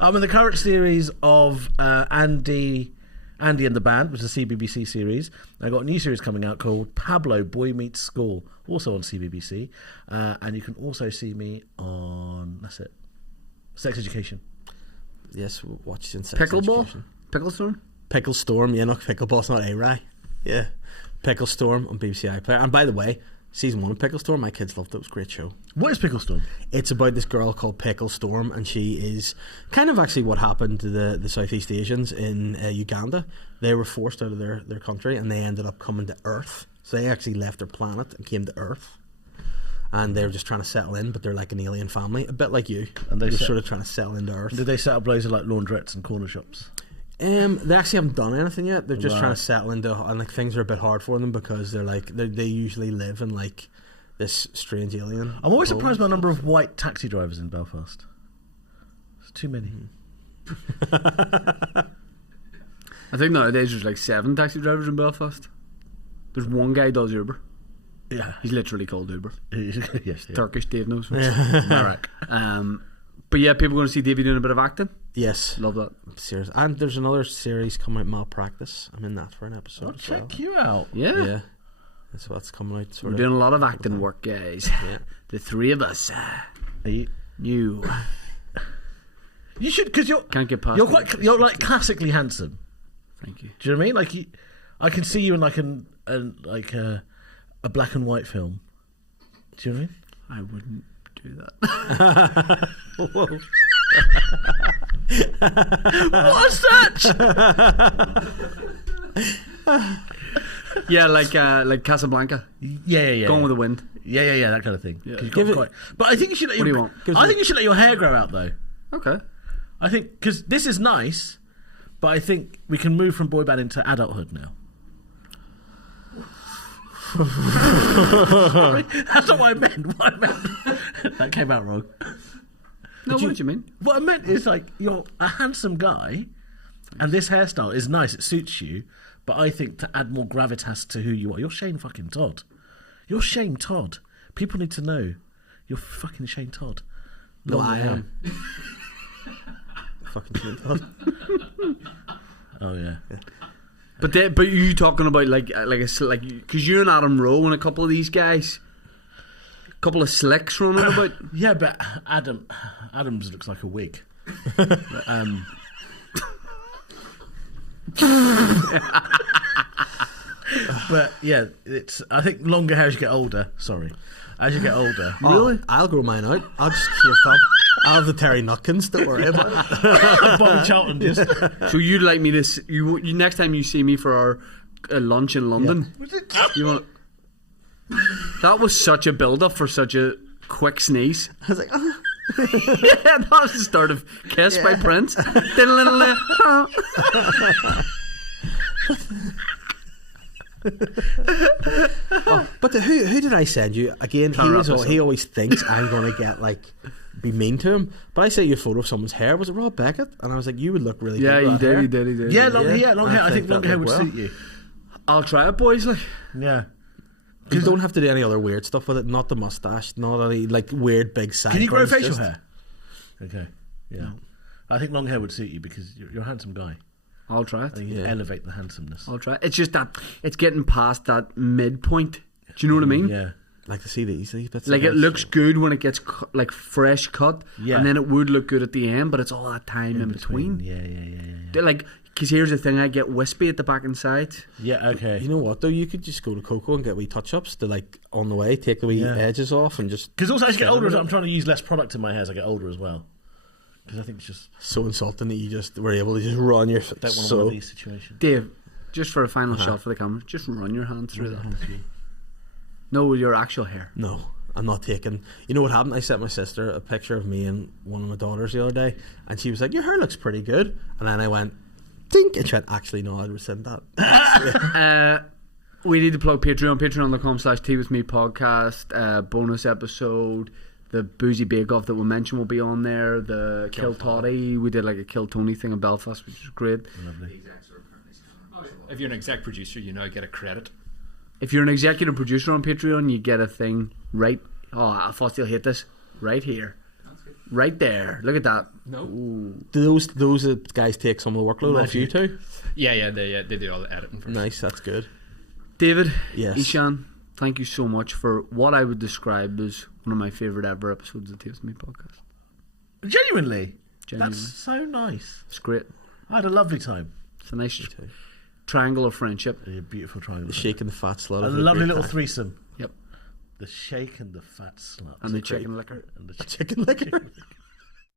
I'm in the current series of Andy and the Band, which is a CBBC series. I got a new series coming out called Pablo Boy Meets School, also on CBBC. And you can also see me on, that's it, Sex Education. Yes, watch it in Sex Pickleball? Education. Pickle Storm? Pickle Storm, yeah, not Pickleball, it's not A-Rai. Yeah. Pickle Storm on BBC iPlayer. And by the way, season 1 of Pickle Storm. My kids loved it. It was a great show. What is Pickle Storm? It's about this girl called Pickle Storm, and she is kind of actually what happened to the Southeast Asians in Uganda. They were forced out of their country, and they ended up coming to Earth. So they actually left their planet and came to Earth. And they were just trying to settle in, but they're like an alien family, a bit like you. And they're sort of trying to settle into Earth. Did they set up loads of like laundrettes and corner shops? They actually haven't done anything yet. They're just trying to settle into, and like things are a bit hard for them because they're like they usually live in like this strange alien. I'm always surprised by the number of white taxi drivers in Belfast. It's too many. I think nowadays there's like 7 taxi drivers in Belfast. There's one guy who does Uber. Yeah, he's literally called Uber. Yes, Turkish Dave knows. Alright. But yeah, people are going to see Davey doing a bit of acting. Yes, love that. Serious. And there's another series coming out, Malpractice. I'm in that for an episode. I'll check you out. Yeah. That's what's coming out. We're doing a lot of acting work, guys. Yeah. The 3 of us. You should, because you're can't get past. You're like classically handsome. Thank you. Do you know what I mean? Like I can see you in like a black and white film. Do you know what I mean? I wouldn't do that. Whoa. What's that? Yeah, like Casablanca. Yeah. Gone with the Wind. Yeah, that kind of thing. Yeah. But I think you should let what do you want? I think you should let your hair grow out though. Okay. I think because this is nice, but I think we can move from boy band into adulthood now. Sorry, that's not what I meant. That came out wrong. No, what did you mean? What I meant is like you're a handsome guy, and this hairstyle is nice. It suits you, but I think to add more gravitas to who you are, you're Shane fucking Todd. You're Shane Todd. People need to know you're fucking Shane Todd. No, I am. Fucking Shane Todd. Oh yeah. But you talking about like because you and Adam Rowe and a couple of these guys, a couple of slicks running about. Yeah, but Adams looks like a wig. But yeah, I think longer hair as you get older. Sorry, as you get older. Really? I'll grow mine out. I'll just keep up. I'll have the Terry Nutkins. Don't worry about it. Bobby Charlton just. So you'd like me to you next time you see me for our lunch in London? Yeah. You want? That was such a build up for such a quick sneeze. I was like, oh. Yeah, that was the start of Kiss by Prince. But who did I send you again? He always thinks I'm gonna get be mean to him. But I sent you a photo of someone's hair. Was it Rob Beckett? And I was like, you would look really good. Yeah, he did. Yeah, long hair. I think long hair would suit you. I'll try it, boys. Yeah. You don't have to do any other weird stuff with it. Not the mustache. Not any weird big sideburns. Can you grow facial hair? Okay. Yeah. No. I think long hair would suit you because you're a handsome guy. I'll try it. You elevate the handsomeness. I'll try it. It's just that it's getting past that midpoint. Do you know what I mean? Yeah. Like to see these bits. Like it looks good when it gets fresh cut, and then it would look good at the end, but it's all that time in between. Yeah. Because here's the thing, I get wispy at the back and sides. Yeah, okay. You know what though? You could just go to Coco and get wee touch-ups to on the way, take the wee edges off and just. Because also as I get older, I'm trying to use less product in my hair as I get older as well. Because I think it's just so insulting that you just were able to just run your. Don't want one of these situations. Dave, just for a final shot for the camera, just run your hand through that. No, your actual hair. No, I'm not taking. You know what happened? I sent my sister a picture of me and one of my daughters the other day, and she was like, "Your hair looks pretty good," and then I went, "Think," and she went, "Actually, no, I'd rescind that." We need to plug Patreon. Patreon.com/Tea With Me podcast. Bonus episode. The Boozy Bake Off that we mentioned will be on there. The Kill Toddy. We did a Kill Tony thing in Belfast, which was great. Lovely. If you're an exec producer, you now get a credit. If you're an executive producer on Patreon, you get a thing right. Oh, I thought you'll hate this. Right here. Right there. Look at that. No. Ooh. Do those guys take some of the workload off you too? Yeah, they do all the editing for us. Nice, that's good. David, yes. Eshaan, thank you so much for what I would describe as one of my favourite ever episodes of the Tea With Me podcast. Genuinely? That's so nice. It's great. I had a lovely time. It's a nice triangle of friendship. A beautiful triangle. The Sheikh and the fat slut. A lovely little threesome. Yep. the Sheikh and the fat slut. And the chicken liquor. And the Chicken liquor.